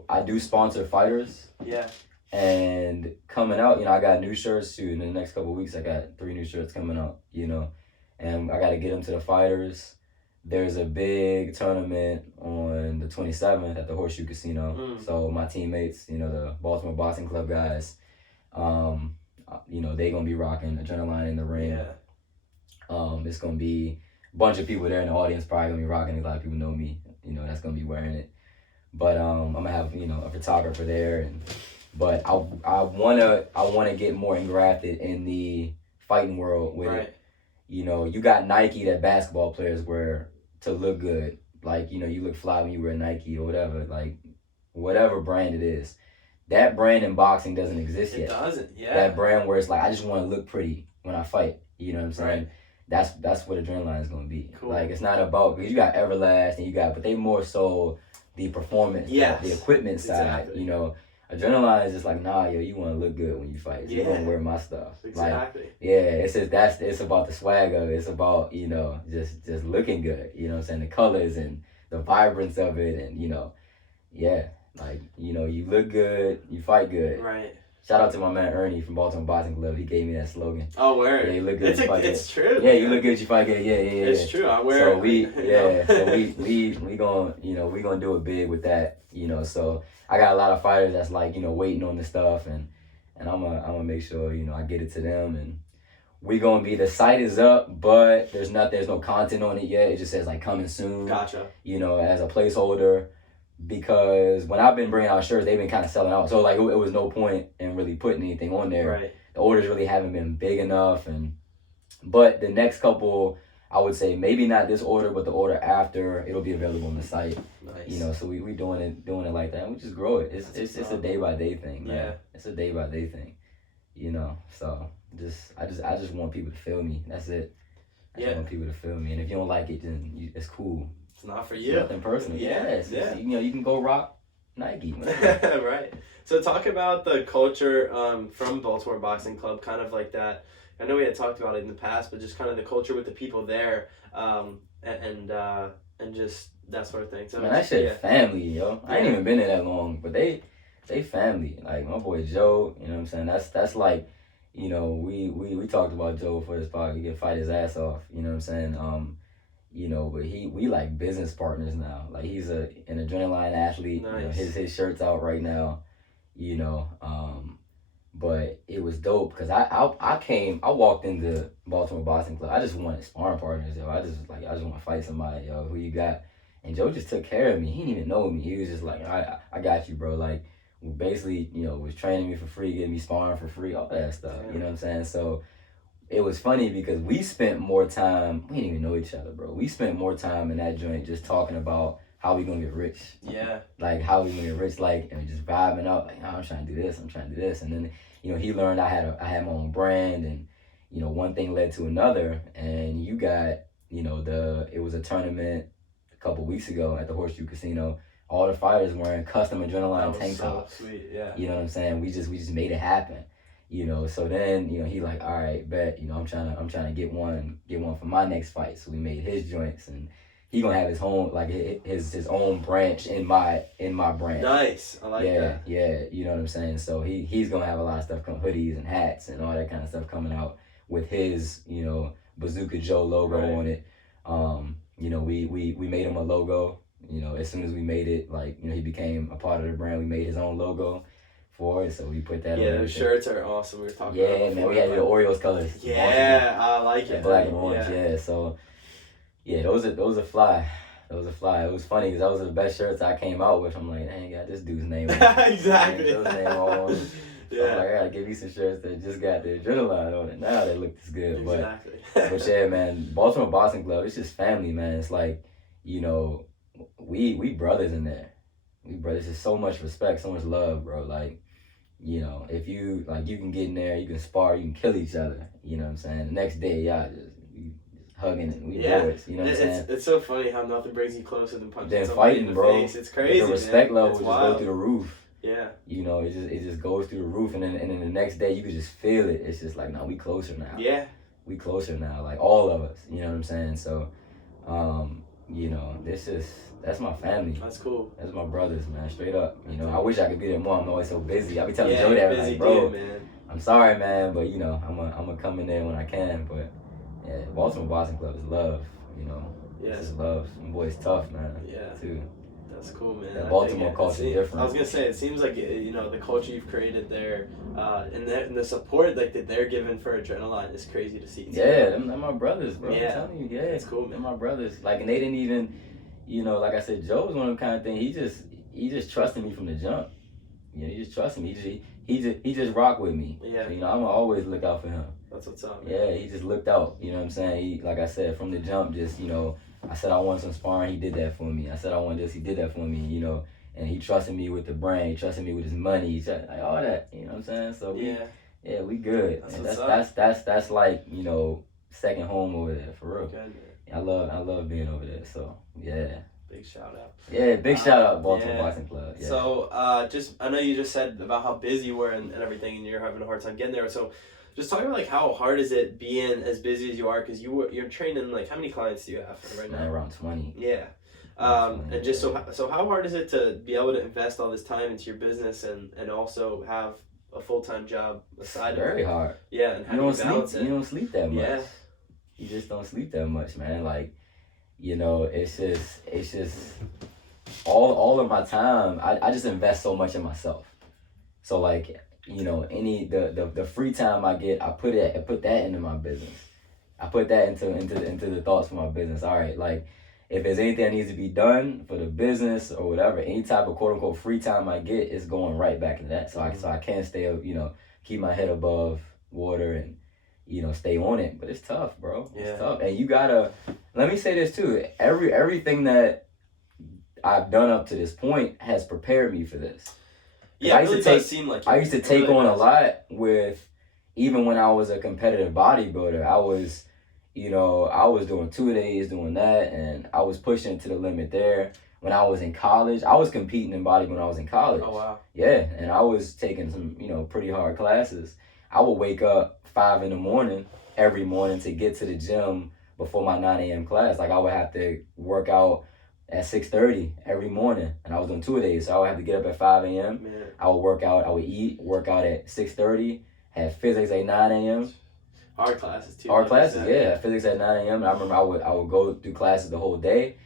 I do sponsor fighters. Yeah. And coming out, I got new shirts too. In the next couple of weeks, I got 3 new shirts coming out, and I got to get them to the fighters. There's a big tournament on the 27th at the Horseshoe Casino. So my teammates, the Baltimore Boxing Club guys, they gonna be rocking Adrenaline in the ring. Yeah. It's gonna be a bunch of people there in the audience probably gonna be rocking. A lot of people know me, that's gonna be wearing it. But I'm gonna have a photographer there, but I wanna get more engrafted in the fighting world with it. You got Nike that basketball players wear to look good. Like, you look fly when you wear Nike or whatever, like whatever brand it is. That brand in boxing doesn't exist yet. It doesn't, yeah. That brand where it's like, I just want to look pretty when I fight. You know what I'm saying? Right. That's what Adrenaline is going to be. Cool. Like, it's not about, because you got Everlast and but they more so the performance, the equipment side. Exactly. Adrenaline is just like, nah, yo, you want to look good when you fight. So you're going to wear my stuff. Exactly. Like, it's about the swag of it. It's about, just looking good. You know what I'm saying? The colors and the vibrance of it and, like, you look good, you fight good. Right. Shout out to my man Ernie from Baltimore Boxing Club. He gave me that slogan. Oh, word. Yeah, you look good, you fight good. It's true. Yeah, you look good, you fight good. Yeah. It's true. I wear it. We gonna do it big with that. So I got a lot of fighters that's like, waiting on the stuff, and I'm gonna make sure, I get it to them, and we gonna be, the site is up, but there's no content on it yet. It just says like coming soon. Gotcha. As a placeholder. Because when I've been bringing out shirts, they've been kind of selling out. So like it was no point in really putting anything on there. Right. The orders really haven't been big enough, but the next couple, I would say maybe not this order, but the order after, it'll be available on the site. Nice. You know, so we doing it like that. And we just grow it. It's a day by day thing, man. Yeah. It's a day by day thing. You know, so I just want people to feel me. That's it. I just want people to feel me. And if you don't like it, then it's cool. It's not for you. Nothing personal. Yeah. You know, you can go rock Nike. Right. So talk about the culture from Baltimore Boxing Club, kind of like that. I know we had talked about it in the past, but just kind of the culture with the people there, and just that sort of thing. So man, that shit family, yo. I ain't even been there that long, but they family. Like my boy Joe, you know what I'm saying? That's like, you know, we talked about Joe for this podcast. He can fight his ass off, you know what I'm saying? You know, but we like business partners now. Like he's an adrenaline athlete. Nice. You know, his shirt's out right now. You know, but it was dope because I walked into Baltimore Boxing Club. I just wanted sparring partners, yo. I just want to fight somebody, yo. Who you got? And Joe just took care of me. He didn't even know me. He was just like, I got you, bro. Like, basically, you know, was training me for free, getting me sparring for free, all that stuff. Damn. You know what I'm saying? So it was funny because we spent more time. We didn't even know each other, bro. We spent more time in that joint just talking about how we gonna get rich. Yeah. Like how we gonna get rich, like, and just vibing out, like, oh, I'm trying to do this, and then, you know, he learned I had my own brand, and, you know, one thing led to another, and you got, you know, it was a tournament a couple weeks ago at the Horseshoe Casino. All the fighters wearing custom adrenaline tank tops. So sweet, yeah. You know what I'm saying? We just made it happen. You know, so then, you know, he like, all right, bet, you know, I'm trying to get one for my next fight. So we made his joints, and he gonna have his own, like, his own branch in my brand. Nice, I like that. Yeah, you know what I'm saying. So he's gonna have a lot of stuff come, hoodies and hats and all that kind of stuff coming out with his, you know, Bazooka Joe logo on it. You know, we made him a logo. You know, as soon as we made it, like, you know, he became a part of the brand. We made his own logo for it, so we put that on. Yeah, the shirts are awesome. We were talking about it. Yeah, man, we had the Oreos colors. Yeah, I like it. Black and orange, yeah. So, yeah, those are fly. Those are fly. It was funny because those are the best shirts I came out with. I'm like, I ain't got this dude's name on it. Exactly. His name on it. Yeah. I'm like, I gotta give you some shirts that just got the adrenaline on it. Now they look this good. Exactly. But yeah, man, Baltimore Boxing Club, it's just family, man. It's like, you know, we brothers in there. We brothers. There's so much respect, so much love, bro. Like, you know, if you, like, you can get in there, you can spar, you can kill each other. You know what I'm saying? The next day, y'all just hugging and we boys. You know what I'm saying? It's so funny how nothing brings you closer than punching Then somebody fighting, in the bro. face. It's crazy, the respect man. level just go through the roof. Yeah. You know, it just goes through the roof, and then the next day you can just feel it. It's just like, no, we closer now. Yeah. We closer now, like all of us. You know what I'm saying? So, you know, that's my family. That's cool. That's my brothers, man. Straight up. You know, I wish I could be there more. I'm always so busy. I be telling Yeah, Joe that, busy like, bro, dude, man. I'm sorry, man, but, you know, I'm gonna come in there when I can. But yeah, Baltimore Boxing Club is love. You know, Yeah. it's love. My boy's tough, man. Yeah. Too. That's cool, man. That Baltimore culture is different. I was gonna say, it seems like, you know, the culture you've created there, and the support like that they're giving for adrenaline is crazy to see. Too. Yeah, they're my brothers, bro. Yeah. I'm telling you, yeah, it's cool, man. They're my brothers. Like, and they didn't even, you know, like I said, Joe was one of the kind of thing. He just trusted me from the jump. You know, he just trusted me. He just rocked with me. Yeah. So, you know, I'm gonna always look out for him. That's what's up, man. Yeah, he just looked out. You know what I'm saying? He, like I said, from the jump, just, you know, I said I want some sparring, he did that for me. I said I want this, he did that for me, you know. And he trusted me with the brain, he trusted me with his money, like all that, you know what I'm saying? So we good. That's like, you know, second home over there, for real. Good, I love being over there. So yeah. Big shout out. Yeah, big shout out Baltimore Boxing Club. Yeah. So I know you just said about how busy you were and everything, and you're having a hard time getting there. So just talk about, like, how hard is it being as busy as you are, because you're training, like, how many clients do you have right now? Around 20. Yeah. And just so how hard is it to be able to invest all this time into your business and also have a full-time job aside? Very hard. Yeah, and how do you balance it? You don't sleep that much. Yeah. You just don't sleep that much, man. Like, you know, it's just all of my time. I just invest so much in myself. So, like, you know, the free time I get, I put that into my business. I put that into the thoughts for my business. All right, like, if there's anything that needs to be done for the business or whatever, any type of quote unquote free time I get is going right back into that. So I can stay, you know, keep my head above water and, stay on it. But it's tough, bro. Yeah. It's tough. And you gotta, let me say this too. Everything that I've done up to this point has prepared me for this. Yeah, it really does seem like I used to take on a lot with, even when I was a competitive bodybuilder, I was doing 2 days, doing that, and I was pushing to the limit there. When I was in college, I was competing in bodybuilding when I was in college. Oh, wow. Yeah, and I was taking some, pretty hard classes. I would wake up 5 in the morning every morning to get to the gym before my 9 a.m. class. Like, I would have to work out at 6:30 every morning, and I was doing 2 days, so I would have to get up at 5 a.m. Man. I would work out, work out at 6:30, have physics at 9 a.m. Hard classes too. Hard classes, yeah. Physics at 9 a.m. I remember I would go through classes the whole day.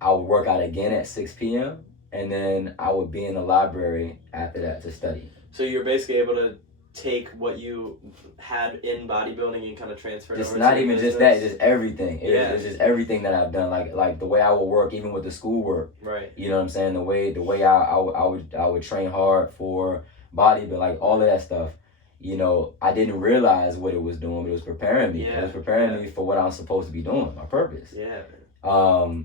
I would work out again at 6 p.m. and then I would be in the library after that to study. So you're basically able to take what you had in bodybuilding and kind of transfer it Just over not to even business? just that, just everything. Yeah. It's just everything that I've done. Like the way I would work, even with the schoolwork. Right. You know what I'm saying? The way I would train hard for bodybuilding, like all of that stuff. I didn't realize what it was doing, but it was preparing me. Yeah. It was preparing me for what I'm supposed to be doing, my purpose. Yeah. I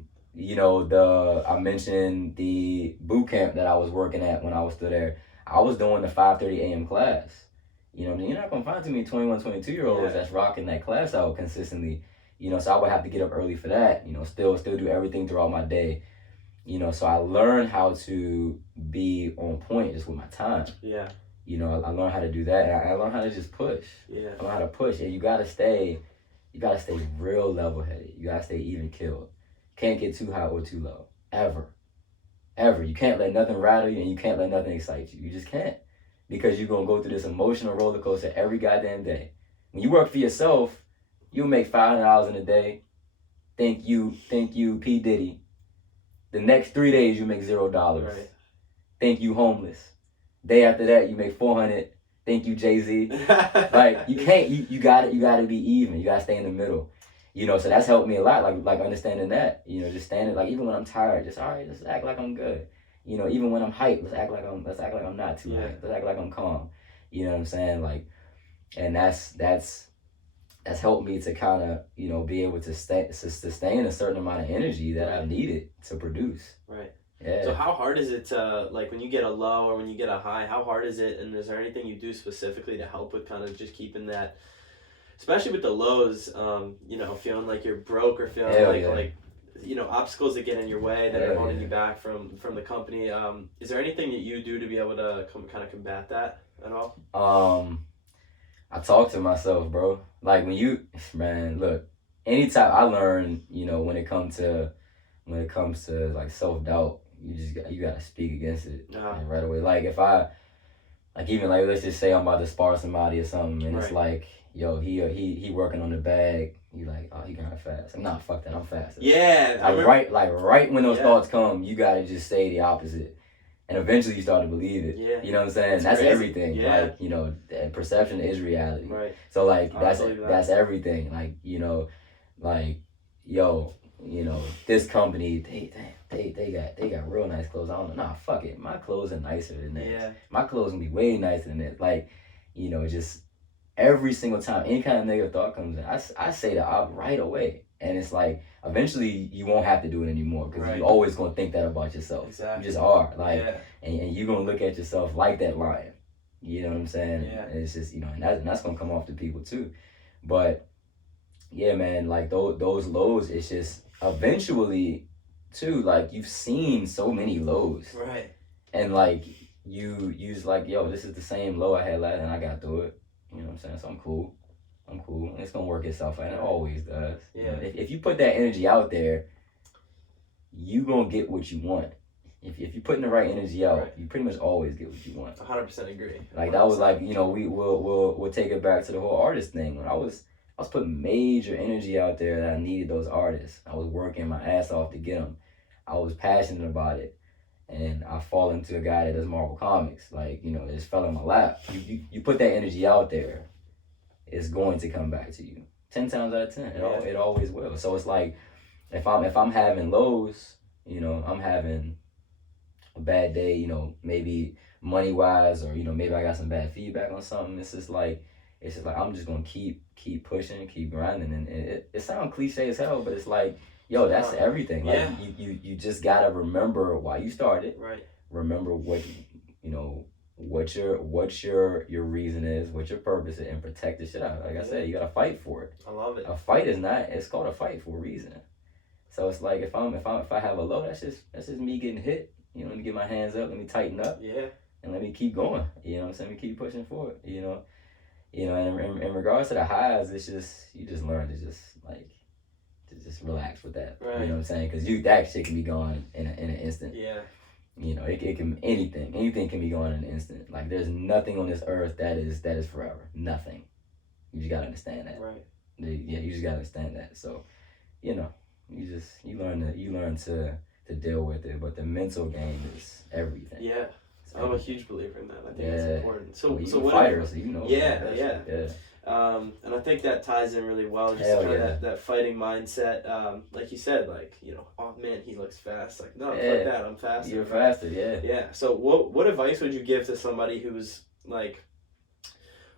mentioned the boot camp that I was working at when I was still there. I was doing the 5:30 a.m. class. You're not going to find too many 21, 22-year-olds that's rocking that class out consistently. So I would have to get up early for that, still do everything throughout my day. So I learned how to be on point just with my time. Yeah. I learned how to do that, and I learned how to just push. Yeah. I learned how to push, and you gotta stay real level-headed. You gotta stay even keeled. Can't get too high or too low, ever. You can't let nothing rattle you, and you can't let nothing excite you. You just can't, because you're gonna go through this emotional roller coaster every goddamn day. When you work for yourself, you'll make $500 in a day. Thank you, P. Diddy. The next 3 days you make $0. Right. Thank you, homeless. Day after that, you make 400. Thank you, Jay-Z. Like, you can't. You gotta be even. You gotta stay in the middle. So that's helped me a lot. Like understanding that. Just standing. Like, even when I'm tired, just all right. Just act like I'm good. Even when I'm hyped, let's act like I'm not too hyped. Let's act like I'm calm. You know what I'm saying? Like, and that's helped me to kind of be able to sustain a certain amount of energy that I needed to produce. Right. Yeah. So how hard is it to, like, when you get a low or when you get a high, how hard is it, and is there anything you do specifically to help with kind of just keeping that, especially with the lows, feeling like you're broke or feeling like obstacles that get in your way that are holding you back from the company. Is there anything that you do to be able to kind of combat that at all? I talk to myself, bro. Like, look, anytime I learn, when it comes to like self-doubt, you gotta speak against it right away. Like, if let's just say I'm about to spar somebody or something, and it's like, yo, he working on the bag. You like, oh, he kind of fast. Nah, fuck that, I'm faster. Yeah. Right when those thoughts come, you gotta just say the opposite, and eventually you start to believe it. Yeah. You know what I'm saying? That's crazy. Everything. Yeah. Like, perception is reality. Right. So like that's everything. Like, this company, they got real nice clothes. I don't know. Nah, fuck it. My clothes are nicer than this. Yeah. My clothes gonna be way nicer than this. Like, just every single time any kind of negative thought comes in, I say that out right away. And it's like, eventually you won't have to do it anymore, because you're always gonna think that about yourself. Exactly. You just are. Like, and you're gonna look at yourself like that lion. You know what I'm saying? Yeah. And it's just, and that's gonna come off to people too. But yeah, man, like those lows, it's just eventually too, like, you've seen so many lows. Right. And like you just like, yo, this is the same low I had last and I got through it. You know what I'm saying? So I'm cool. And it's gonna work itself out, and it always does. Yeah. If you put that energy out there, you gonna get what you want. If you're putting the right energy out, you pretty much always get what you want. 100% agree. Like, that was like, we'll take it back to the whole artist thing. When I was putting major energy out there that I needed those artists. I was working my ass off to get them. I was passionate about it. And I fall into a guy that does Marvel Comics. Like, it just fell in my lap. You put that energy out there, it's going to come back to you 10 times out of 10. It always will. So it's like, if I'm having lows, I'm having a bad day, maybe money wise, or maybe I got some bad feedback on something. It's just like, it's just like I'm just gonna keep pushing, keep grinding, and it sounds cliche as hell, but it's like, yo, that's everything. Like you just gotta remember why you started. Right. Remember what what your reason is, what your purpose is, and protect the shit out. Like I said, you gotta fight for it. I love it. A fight is not. It's called a fight for a reason. So it's like if I have a low, that's just me getting hit. You know, let me get my hands up, let me tighten up. Yeah. And let me keep going. You know what I'm saying? We keep pushing forward. You know, and in regards to the highs, it's just you just learn to just relax with that. Right. You know what I'm saying? Because that shit can be gone in an instant. Yeah. You know, it can anything can be gone in an instant. Like there's nothing on this earth that is forever. Nothing. You just gotta understand that. Right. Yeah, you just gotta understand that. So, you know, you learn to deal with it, but the mental game is everything. Yeah. I'm a huge believer in that. I think it's important. So, well, so a fighter, so you know. Yeah. And I think that ties in really well. Just kind of that fighting mindset. Like you said, like, you know, oh man, he looks fast. Like, no, fuck that, I'm faster. You're faster, yeah. Yeah. So what advice would you give to somebody who's like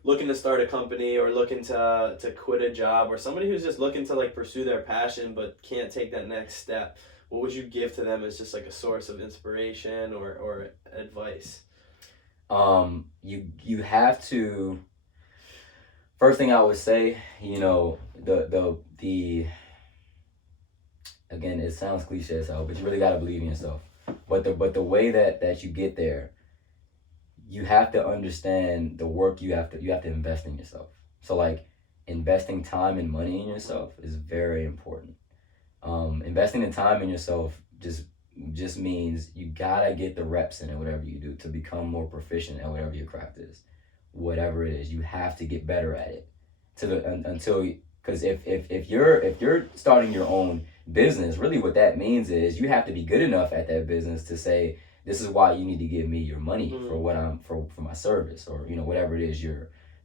looking to start a company or looking to quit a job, or somebody who's just looking to like pursue their passion but can't take that next step? What would you give to them as just like a source of inspiration or advice? You have to. First thing I would say, you know, the again, it sounds cliche as hell, but you really gotta believe in yourself. But the way that you get there, you have to understand the work you have to invest in yourself. So like investing time and money in yourself is very important. Investing the time in yourself just means you gotta get the reps in it, whatever you do, to become more proficient at whatever your craft is. Whatever it is, you have to get better at it because if you're starting your own business, really what that means is you have to be good enough at that business to say, this is why you need to give me your money for what for my service, or you know, whatever it is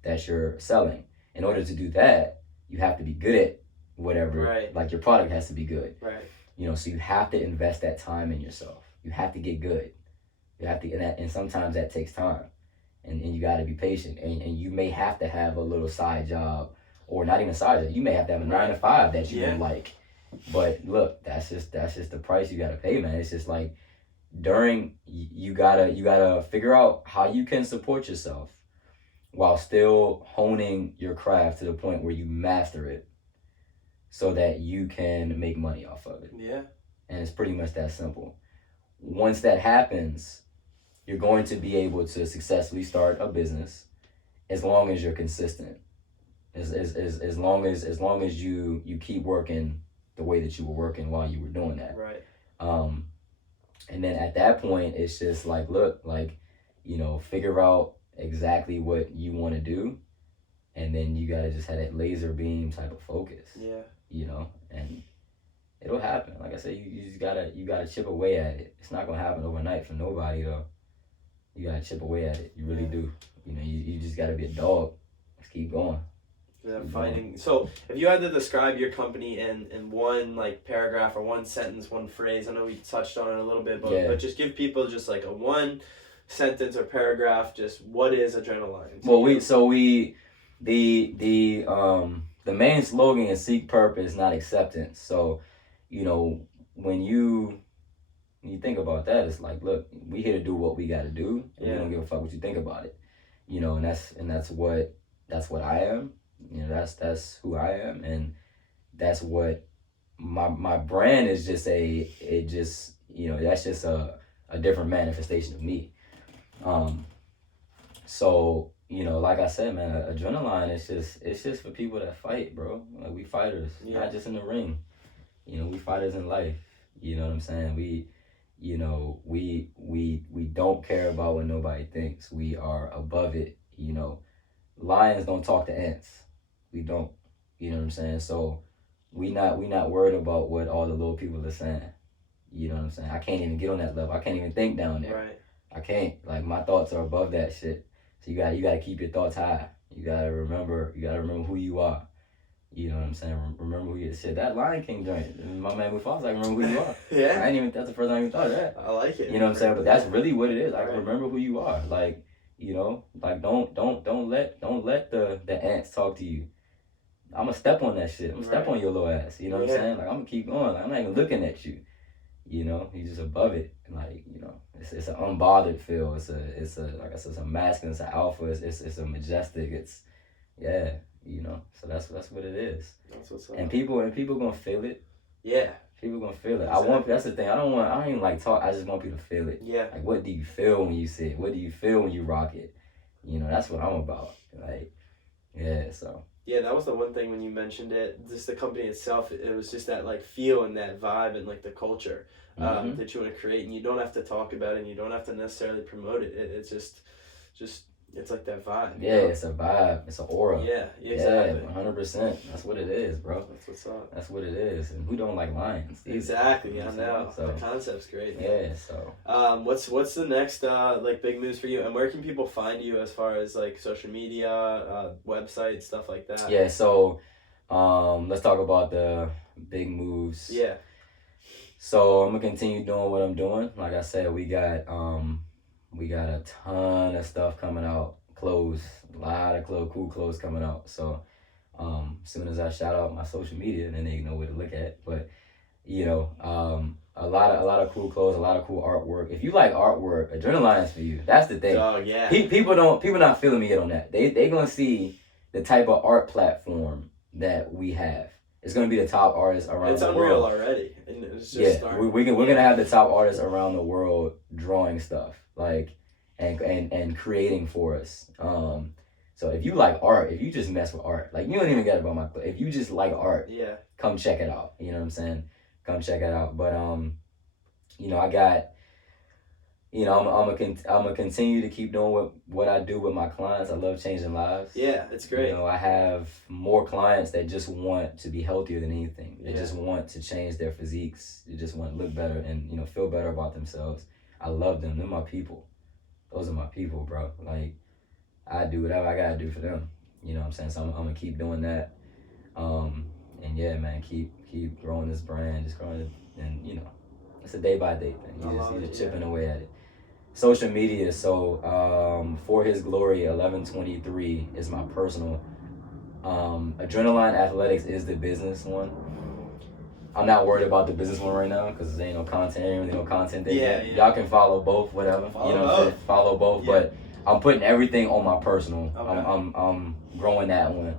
that you're selling. In order to do that, you have to be good at whatever. Right. Like your product has to be good. Right. You know, so you have to invest that time in yourself. You have to get good. You have to, and sometimes that takes time. And you got to be patient, and you may have to have a little side job, or not even a side job. You may have to have a 9 to 5 that you don't like. But look, that's just the price you got to pay, man. It's just like you gotta figure out how you can support yourself while still honing your craft to the point where you master it, so that you can make money off of it. Yeah. And it's pretty much that simple. Once that happens, you're going to be able to successfully start a business, as long as you're consistent. As long as you keep working the way that you were working while you were doing that. Right. And then at that point, it's just like, look, like, you know, figure out exactly what you want to do, and then you gotta just have that laser beam type of focus. Yeah. You know, and it'll happen. Like I said, you just gotta chip away at it. It's not gonna happen overnight for nobody though. You gotta chip away at it. You really do. You know, you just gotta be a dog. Just keep going. Yeah, fighting. So, if you had to describe your company in one like paragraph or one sentence, one phrase, I know we touched on it a little bit, but just give people just like a one sentence or paragraph. Just what is Adrenaline? Well, the main slogan is seek purpose, not acceptance. So, you know, when you think about that, it's like, look, we here to do what we got to do, and we don't give a fuck what you think about it. You know, and that's what I am. You know, that's who I am, and that's what my brand is. That's just a different manifestation of me. So, you know, like I said, man, Adrenaline it's just for people that fight, bro. Like, we fighters, not just in the ring. You know, we fighters in life. You know what I'm saying? We don't care about what nobody thinks. We are above it. You know, lions don't talk to ants. We don't. You know what I'm saying? So we not worried about what all the little people are saying. You know what I'm saying? I can't even get on that level. I can't even think down there. Right. I can't. Like, my thoughts are above that shit. So you gotta keep your thoughts high. You gotta remember who you are. You know what I'm saying? Remember who you shit. That Lion King joint. My man Mufasa, like, remember who you are. Yeah. That's the first time I even thought of that. I like it. You know what I'm saying? But that's really what it is. Like, remember who you are. Like, You know, like don't let the ants talk to you. I'm gonna step on that shit. I'm gonna step on your little ass. You know what I'm saying? Like I'm gonna keep going. Like, I'm not even looking at you. You know, you just above it. Like, you know, it's an unbothered feel. It's a like I said, it's a masculine. It's an alpha. It's a majestic. It's yeah. You know, so that's what it is. That's what's up. And people gonna feel it. Yeah. People gonna feel it. Exactly. That's the thing. I don't even like talk. I just want people to feel it. Yeah. Like, what do you feel when you see it? What do you feel when you rock it? You know, that's what I'm about. Like, yeah. So. Yeah, that was the one thing when you mentioned it. Just the company itself, it was just that like feel and that vibe and like the culture that you want to create, and you don't have to talk about it, and you don't have to necessarily promote it. It's just it's like that vibe. Yeah, it's a vibe. It's an aura. Yeah, exactly. Yeah, 100%. That's what it is, bro. That's what's up. That's what it is. And who don't like lions? Exactly. I know. So, the concept's great. Yeah. So. What's the next like big moves for you, and where can people find you as far as like social media, website, stuff like that? Yeah. So, let's talk about the big moves. Yeah. So I'm gonna continue doing what I'm doing. Like I said, we got a ton of stuff coming out. Clothes, a lot of cool clothes coming out. So, as soon as I shout out my social media, then they know where to look at. But, you know, a lot of cool clothes, a lot of cool artwork. If you like artwork, Adrenaline is for you. That's the thing. Oh yeah. People not feeling me yet on that. They gonna see the type of art platform that we have. It's gonna be the top artists around the world. It's unreal already. And it's just starting. We're gonna have the top artists around the world drawing stuff, like and creating for us. So if you like art, if you just mess with art, like you don't even get about if you just like art, come check it out. You know what I'm saying? Come check it out. But you know, I got, you know, I'm gonna continue to keep doing what I do with my clients. I love changing lives. Yeah, it's great. You know, I have more clients that just want to be healthier than anything. They just want to change their physiques. They just want to look better and, you know, feel better about themselves. I love them. They're my people. Those are my people, bro. Like, I do whatever I gotta do for them. You know what I'm saying? So I'm gonna keep doing that. And yeah, man, keep growing this brand, just growing it, and you know, it's a day by day thing. You just chipping away at it. Social media, so For His Glory 1123 is my personal. Adrenaline Athletics is the business one. I'm not worried about the business one right now because there ain't no content. There ain't really no content there yet. Y'all can follow both, whatever. Follow both. But I'm putting everything on my personal. Okay. I'm growing that one,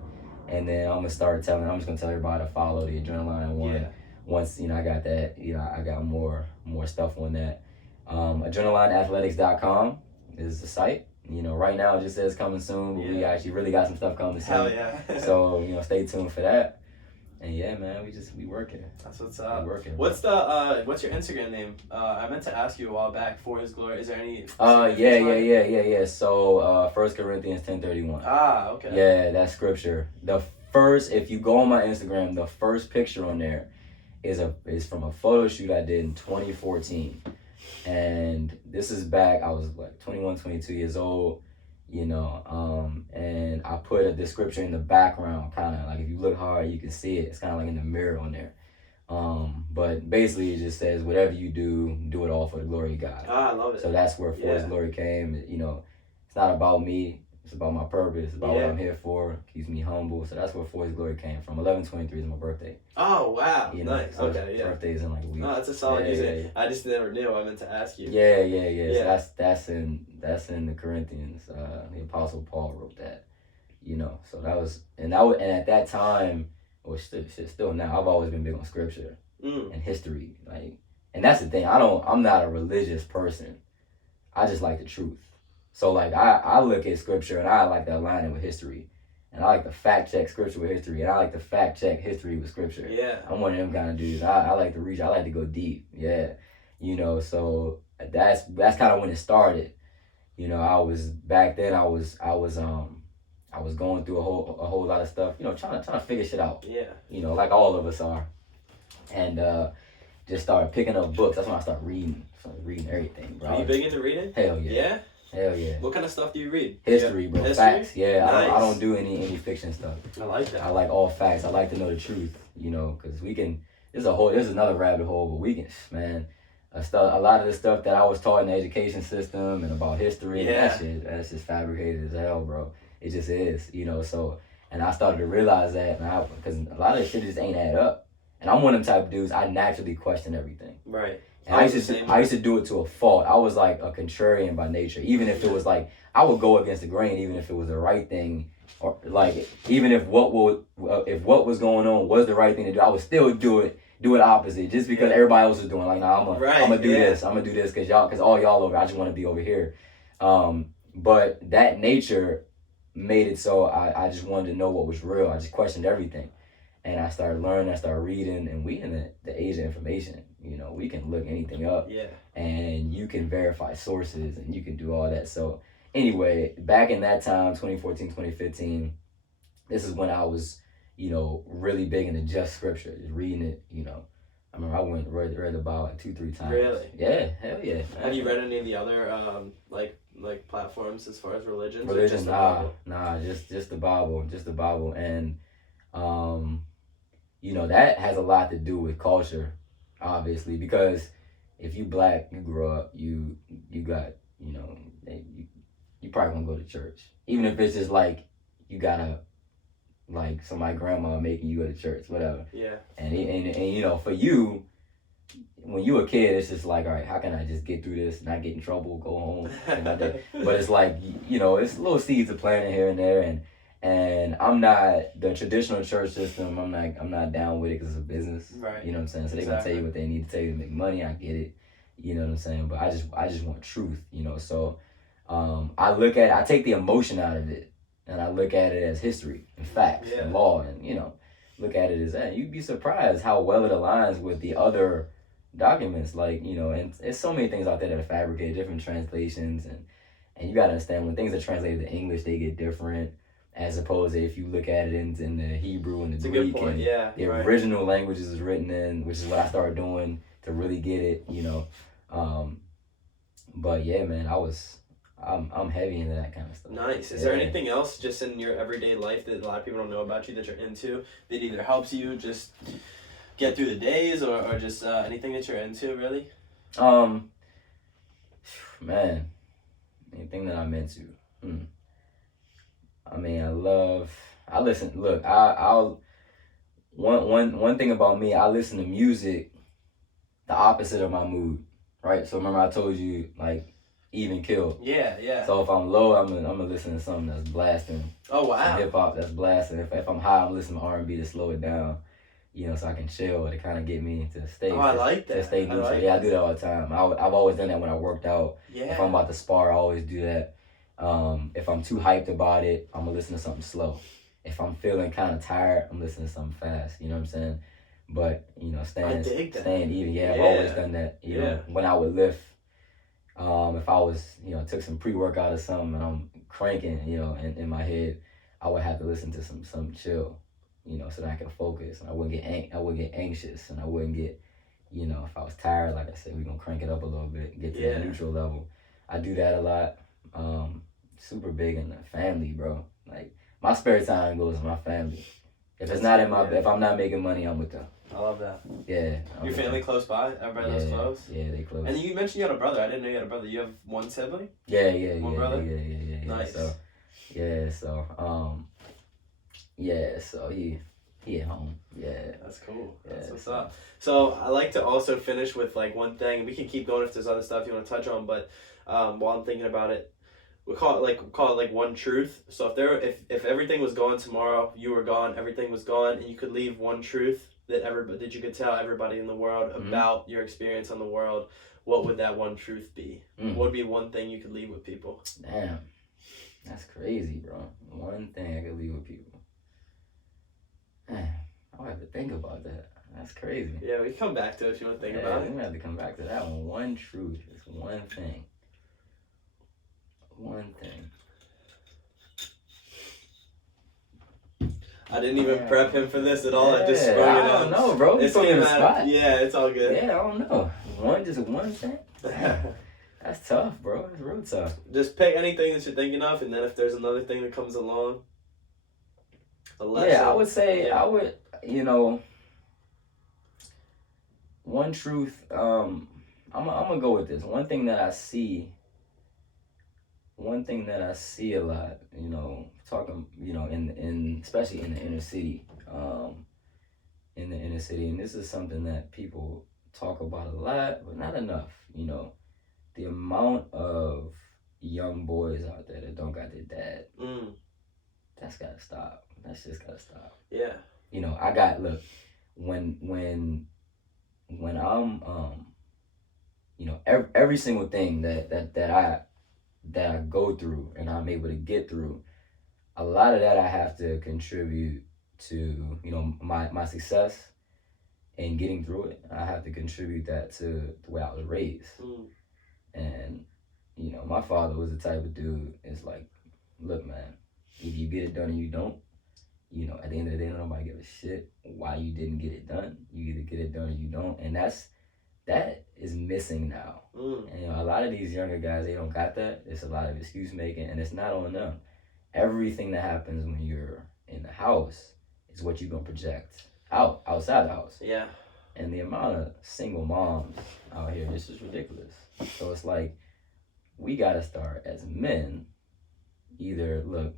and then I'm just gonna tell everybody to follow the Adrenaline one. Yeah. Once I got that, I got more stuff on that. AdrenalineAthletics.com is the site. Right now it just says coming soon, but we actually really got some stuff coming soon. Hell yeah. So stay tuned for that. And yeah, man, we working. That's what's up. We working. What's your Instagram name? I meant to ask you a while back. For His Glory. Is there any? Yeah. So 1 Corinthians 10:31. Ah, okay. Yeah, that's scripture. If you go on my Instagram, the first picture on there is from a photo shoot I did in 2014. And this is back, I was like 21, 22 years old, and I put a description in the background, kind of like if you look hard, you can see it. It's kind of like in the mirror on there. But basically it just says, whatever you do it all for the glory of God. Ah, I love it. So that's where For His Glory came. It's not about me. It's about my purpose. It's about what I'm here for. Keeps me humble. So that's where For His Glory came from. 11/23 is my birthday. Oh, wow. Nice. So okay, birthday's in like a week. Oh, that's a solid music. I just never knew. I meant to ask you. Yeah. So that's in the Corinthians. The Apostle Paul wrote that. So that was and at that time, or still now, I've always been big on scripture and history. And that's the thing. I'm not a religious person. I just like the truth. So I look at scripture and I like to align it with history. And I like to fact check scripture with history. And I like to fact check history with scripture. Yeah. I'm one of them kind of dudes. I like to reach. I like to go deep. Yeah. So that's kind of when it started. I was back then I was going through a whole lot of stuff, trying to figure shit out. Yeah. Like all of us are. And just started picking up books. That's when I started reading. Reading everything, bro. Are you big into reading? Hell yeah. Yeah? Hell yeah. What kind of stuff do you read? History, bro. History? Facts. Yeah, nice. I don't do any fiction stuff. I like that. I like all facts. I like to know the truth, because there's another rabbit hole, but we can, man, a lot of the stuff that I was taught in the education system and about history, Yeah. that's just fabricated as hell, bro. It just is, so, and I started to realize that, because a lot of this shit just ain't add up. And I'm one of them type of dudes, I naturally question everything. Right. And I used to do it to a fault. I was like a contrarian by nature. Even if it was like, I would go against the grain, even if it was the right thing, or like, even if what was going on was the right thing to do, I would still do it opposite, just because everybody else is doing. Like, nah, I'm gonna do this. I'm gonna do this because all y'all over. I just want to be over here. But that nature made it so I just wanted to know what was real. I just questioned everything. And I started learning, I started reading, and we in the age of information. We can look anything up. Yeah. And you can verify sources, and you can do all that. So anyway, back in that time, 2014, 2015, this is when I was, really big into just scripture, just reading it, I remember I went and read about like 2-3 times. Really? Yeah, hell yeah. Have you read any of the other like platforms as far as religions? Religion? Nah, just the Bible, and that has a lot to do with culture, obviously, because if you black, you grow up, you got, you probably gonna go to church, even if it's just like you gotta, like somebody grandma making you go to church, whatever. Yeah. And for you, when you a kid, it's just like, all right, how can I just get through this, not get in trouble, go home, but it's like, it's little seeds of planting here and there, and I'm not the traditional church system. I'm not down with it because it's a business. Right. You know what I'm saying? So they're gonna tell you what they need to tell you to make money. I get it. You know what I'm saying? But I just want truth. So I take the emotion out of it, and I look at it as history and facts and law, and look at it as that. You'd be surprised how well it aligns with the other documents, like, and it's so many things out there that are fabricated, different translations, and you gotta understand when things are translated to English, they get different, as opposed to if you look at it in the Hebrew and the Greek, and the original languages is written in, which is what I started doing to really get it, but yeah, man, I'm heavy into that kind of stuff. Nice. Is there anything else just in your everyday life that a lot of people don't know about you that you're into that either helps you just get through the days or just anything that you're into, really? Man, anything that I'm into. I mean, I listen, look, I'll one thing about me, I listen to music the opposite of my mood, right? So remember I told you, like, even kill. Yeah. So if I'm low, I'm gonna listen to something that's blasting. Oh, wow. Some hip hop that's blasting. If I'm high, I'm listening to R&B to slow it down, so I can chill, to kind of get me to stay. Oh, I like that. To stay neutral. I do that all the time. I've always done that when I worked out. Yeah. If I'm about to spar, I always do that. If I'm too hyped about it, I'm gonna listen to something slow. If I'm feeling kind of tired, I'm listening to something fast. You know what I'm saying? But staying even. Yeah, I've always done that. When I would lift, if I was took some pre-workout or something and I'm cranking, in my head, I would have to listen to some chill, so that I can focus and I wouldn't get anxious, and I wouldn't get, if I was tired, like I said, we're gonna crank it up a little bit, get to the neutral level. I do that a lot. Super big in the family, bro. Like, my spare time goes to my family. If it's not if I'm not making money, I'm with them. I love that. Yeah. Your family close by? Everybody lives close? Yeah, they close. And you mentioned you had a brother. I didn't know you had a brother. You have one sibling? One brother? Yeah. Nice. So he at home. Yeah. That's cool. That's what's up. So I like to also finish with like one thing. We can keep going if there's other stuff you want to touch on, but while I'm thinking about it, we call it one truth. So if everything was gone tomorrow, you were gone, everything was gone, and you could leave one truth that you could tell everybody in the world about your experience on the world, what would that one truth be? What would be one thing you could leave with people? Damn, that's crazy, bro. One thing I could leave with people. Man, I'll have to think about that. That's crazy. Yeah, we can come back to it if you want to think about it. We have to come back to that one. One truth. It's one thing. One thing. I didn't even prep him for this at all. I just sprung it out. I don't know, bro. It came out. Yeah, it's all good. Yeah, I don't know. Just one thing? That's tough, bro. It's real tough. Just pick anything that you're thinking of, and then if there's another thing that comes along, a lesson. Yeah, I would say, one truth, I'm gonna go with this. One thing that I see a lot, talking, in especially in the inner city, and this is something that people talk about a lot, but not enough. The amount of young boys out there that don't got their dad. That's gotta stop. That's just gotta stop. Yeah. I got look when I'm every single thing that I go through and I'm able to get through, a lot of that I have to contribute to, my success and getting through it. I have to contribute that to the way I was raised. And, my father was the type of dude, it's like, look, man, if you get it done and you don't, at the end of the day, nobody give a shit why you didn't get it done. You either get it done or you don't. And that is missing now. And a lot of these younger guys, they don't got that. It's a lot of excuse making, and it's not on them. Everything that happens when you're in the house is what you're gonna project outside the house. Yeah. And the amount of single moms out here, this is ridiculous. So it's like, we gotta start as men, either look,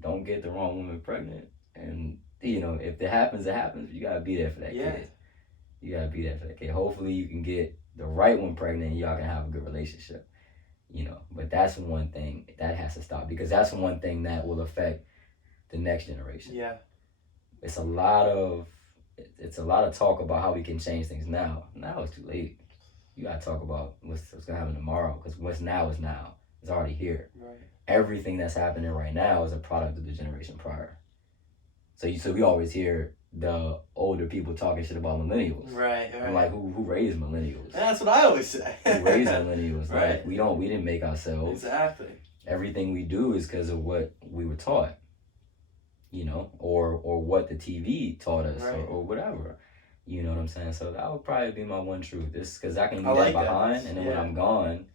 don't get the wrong woman pregnant, and if it happens, it happens. You gotta be there for that kid. You gotta be there for that kid. Hopefully you can get the right one pregnant and y'all can have a good relationship. But that's one thing that has to stop, because that's one thing that will affect the next generation. Yeah. It's a lot of talk about how we can change things now. Now it's too late. You gotta talk about what's gonna happen tomorrow, because what's now is now. It's already here. Right. Everything that's happening right now is a product of the generation prior. So we always hear the older people talking shit about millennials. Right. I'm like, who raised millennials? That's what I always say. Who raised millennials? Right. Like, we didn't make ourselves. Exactly. Everything we do is because of what we were taught, or what the TV taught us, right. or whatever. You know what I'm saying? So that would probably be my one truth. This because I can leave like that behind, that. and then when I'm gone,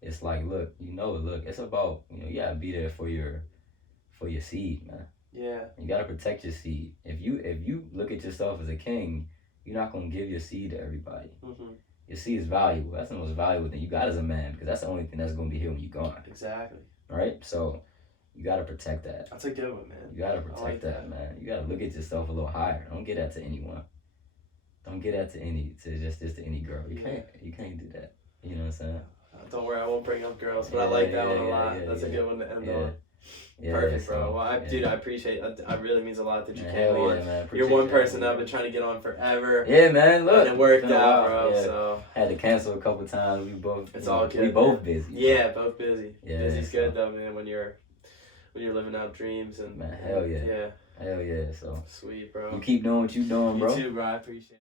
it's like, look, it's about, you gotta be there for your seed, man. Yeah. You gotta protect your seed. If you look at yourself as a king, you're not gonna give your seed to everybody. Your seed is valuable. That's the most valuable thing you got as a man, because that's the only thing that's gonna be here when you're gone. Exactly. Right? So you gotta protect that. That's a good one, man. You gotta protect that, man. You gotta look at yourself a little higher. Don't get that to anyone. Don't get that to just to any girl. You can't do that. You know what I'm saying? Don't worry, I won't bring up girls, but I like that one a lot. That's a good one to end on. Perfect, bro. Well, dude, I appreciate it. It really means a lot that you came on. Man. You're one person that I've been trying to get on forever. Yeah, man. Look, and it worked out, bro. Yeah. So had to cancel a couple times. We both. It's all good. We both busy. Yeah, both busy. Yeah, busy's good though, man. When you're living out dreams and man, hell yeah. Yeah. Hell yeah. So sweet, bro. You keep doing what you doing, bro. You too, bro. I appreciate it.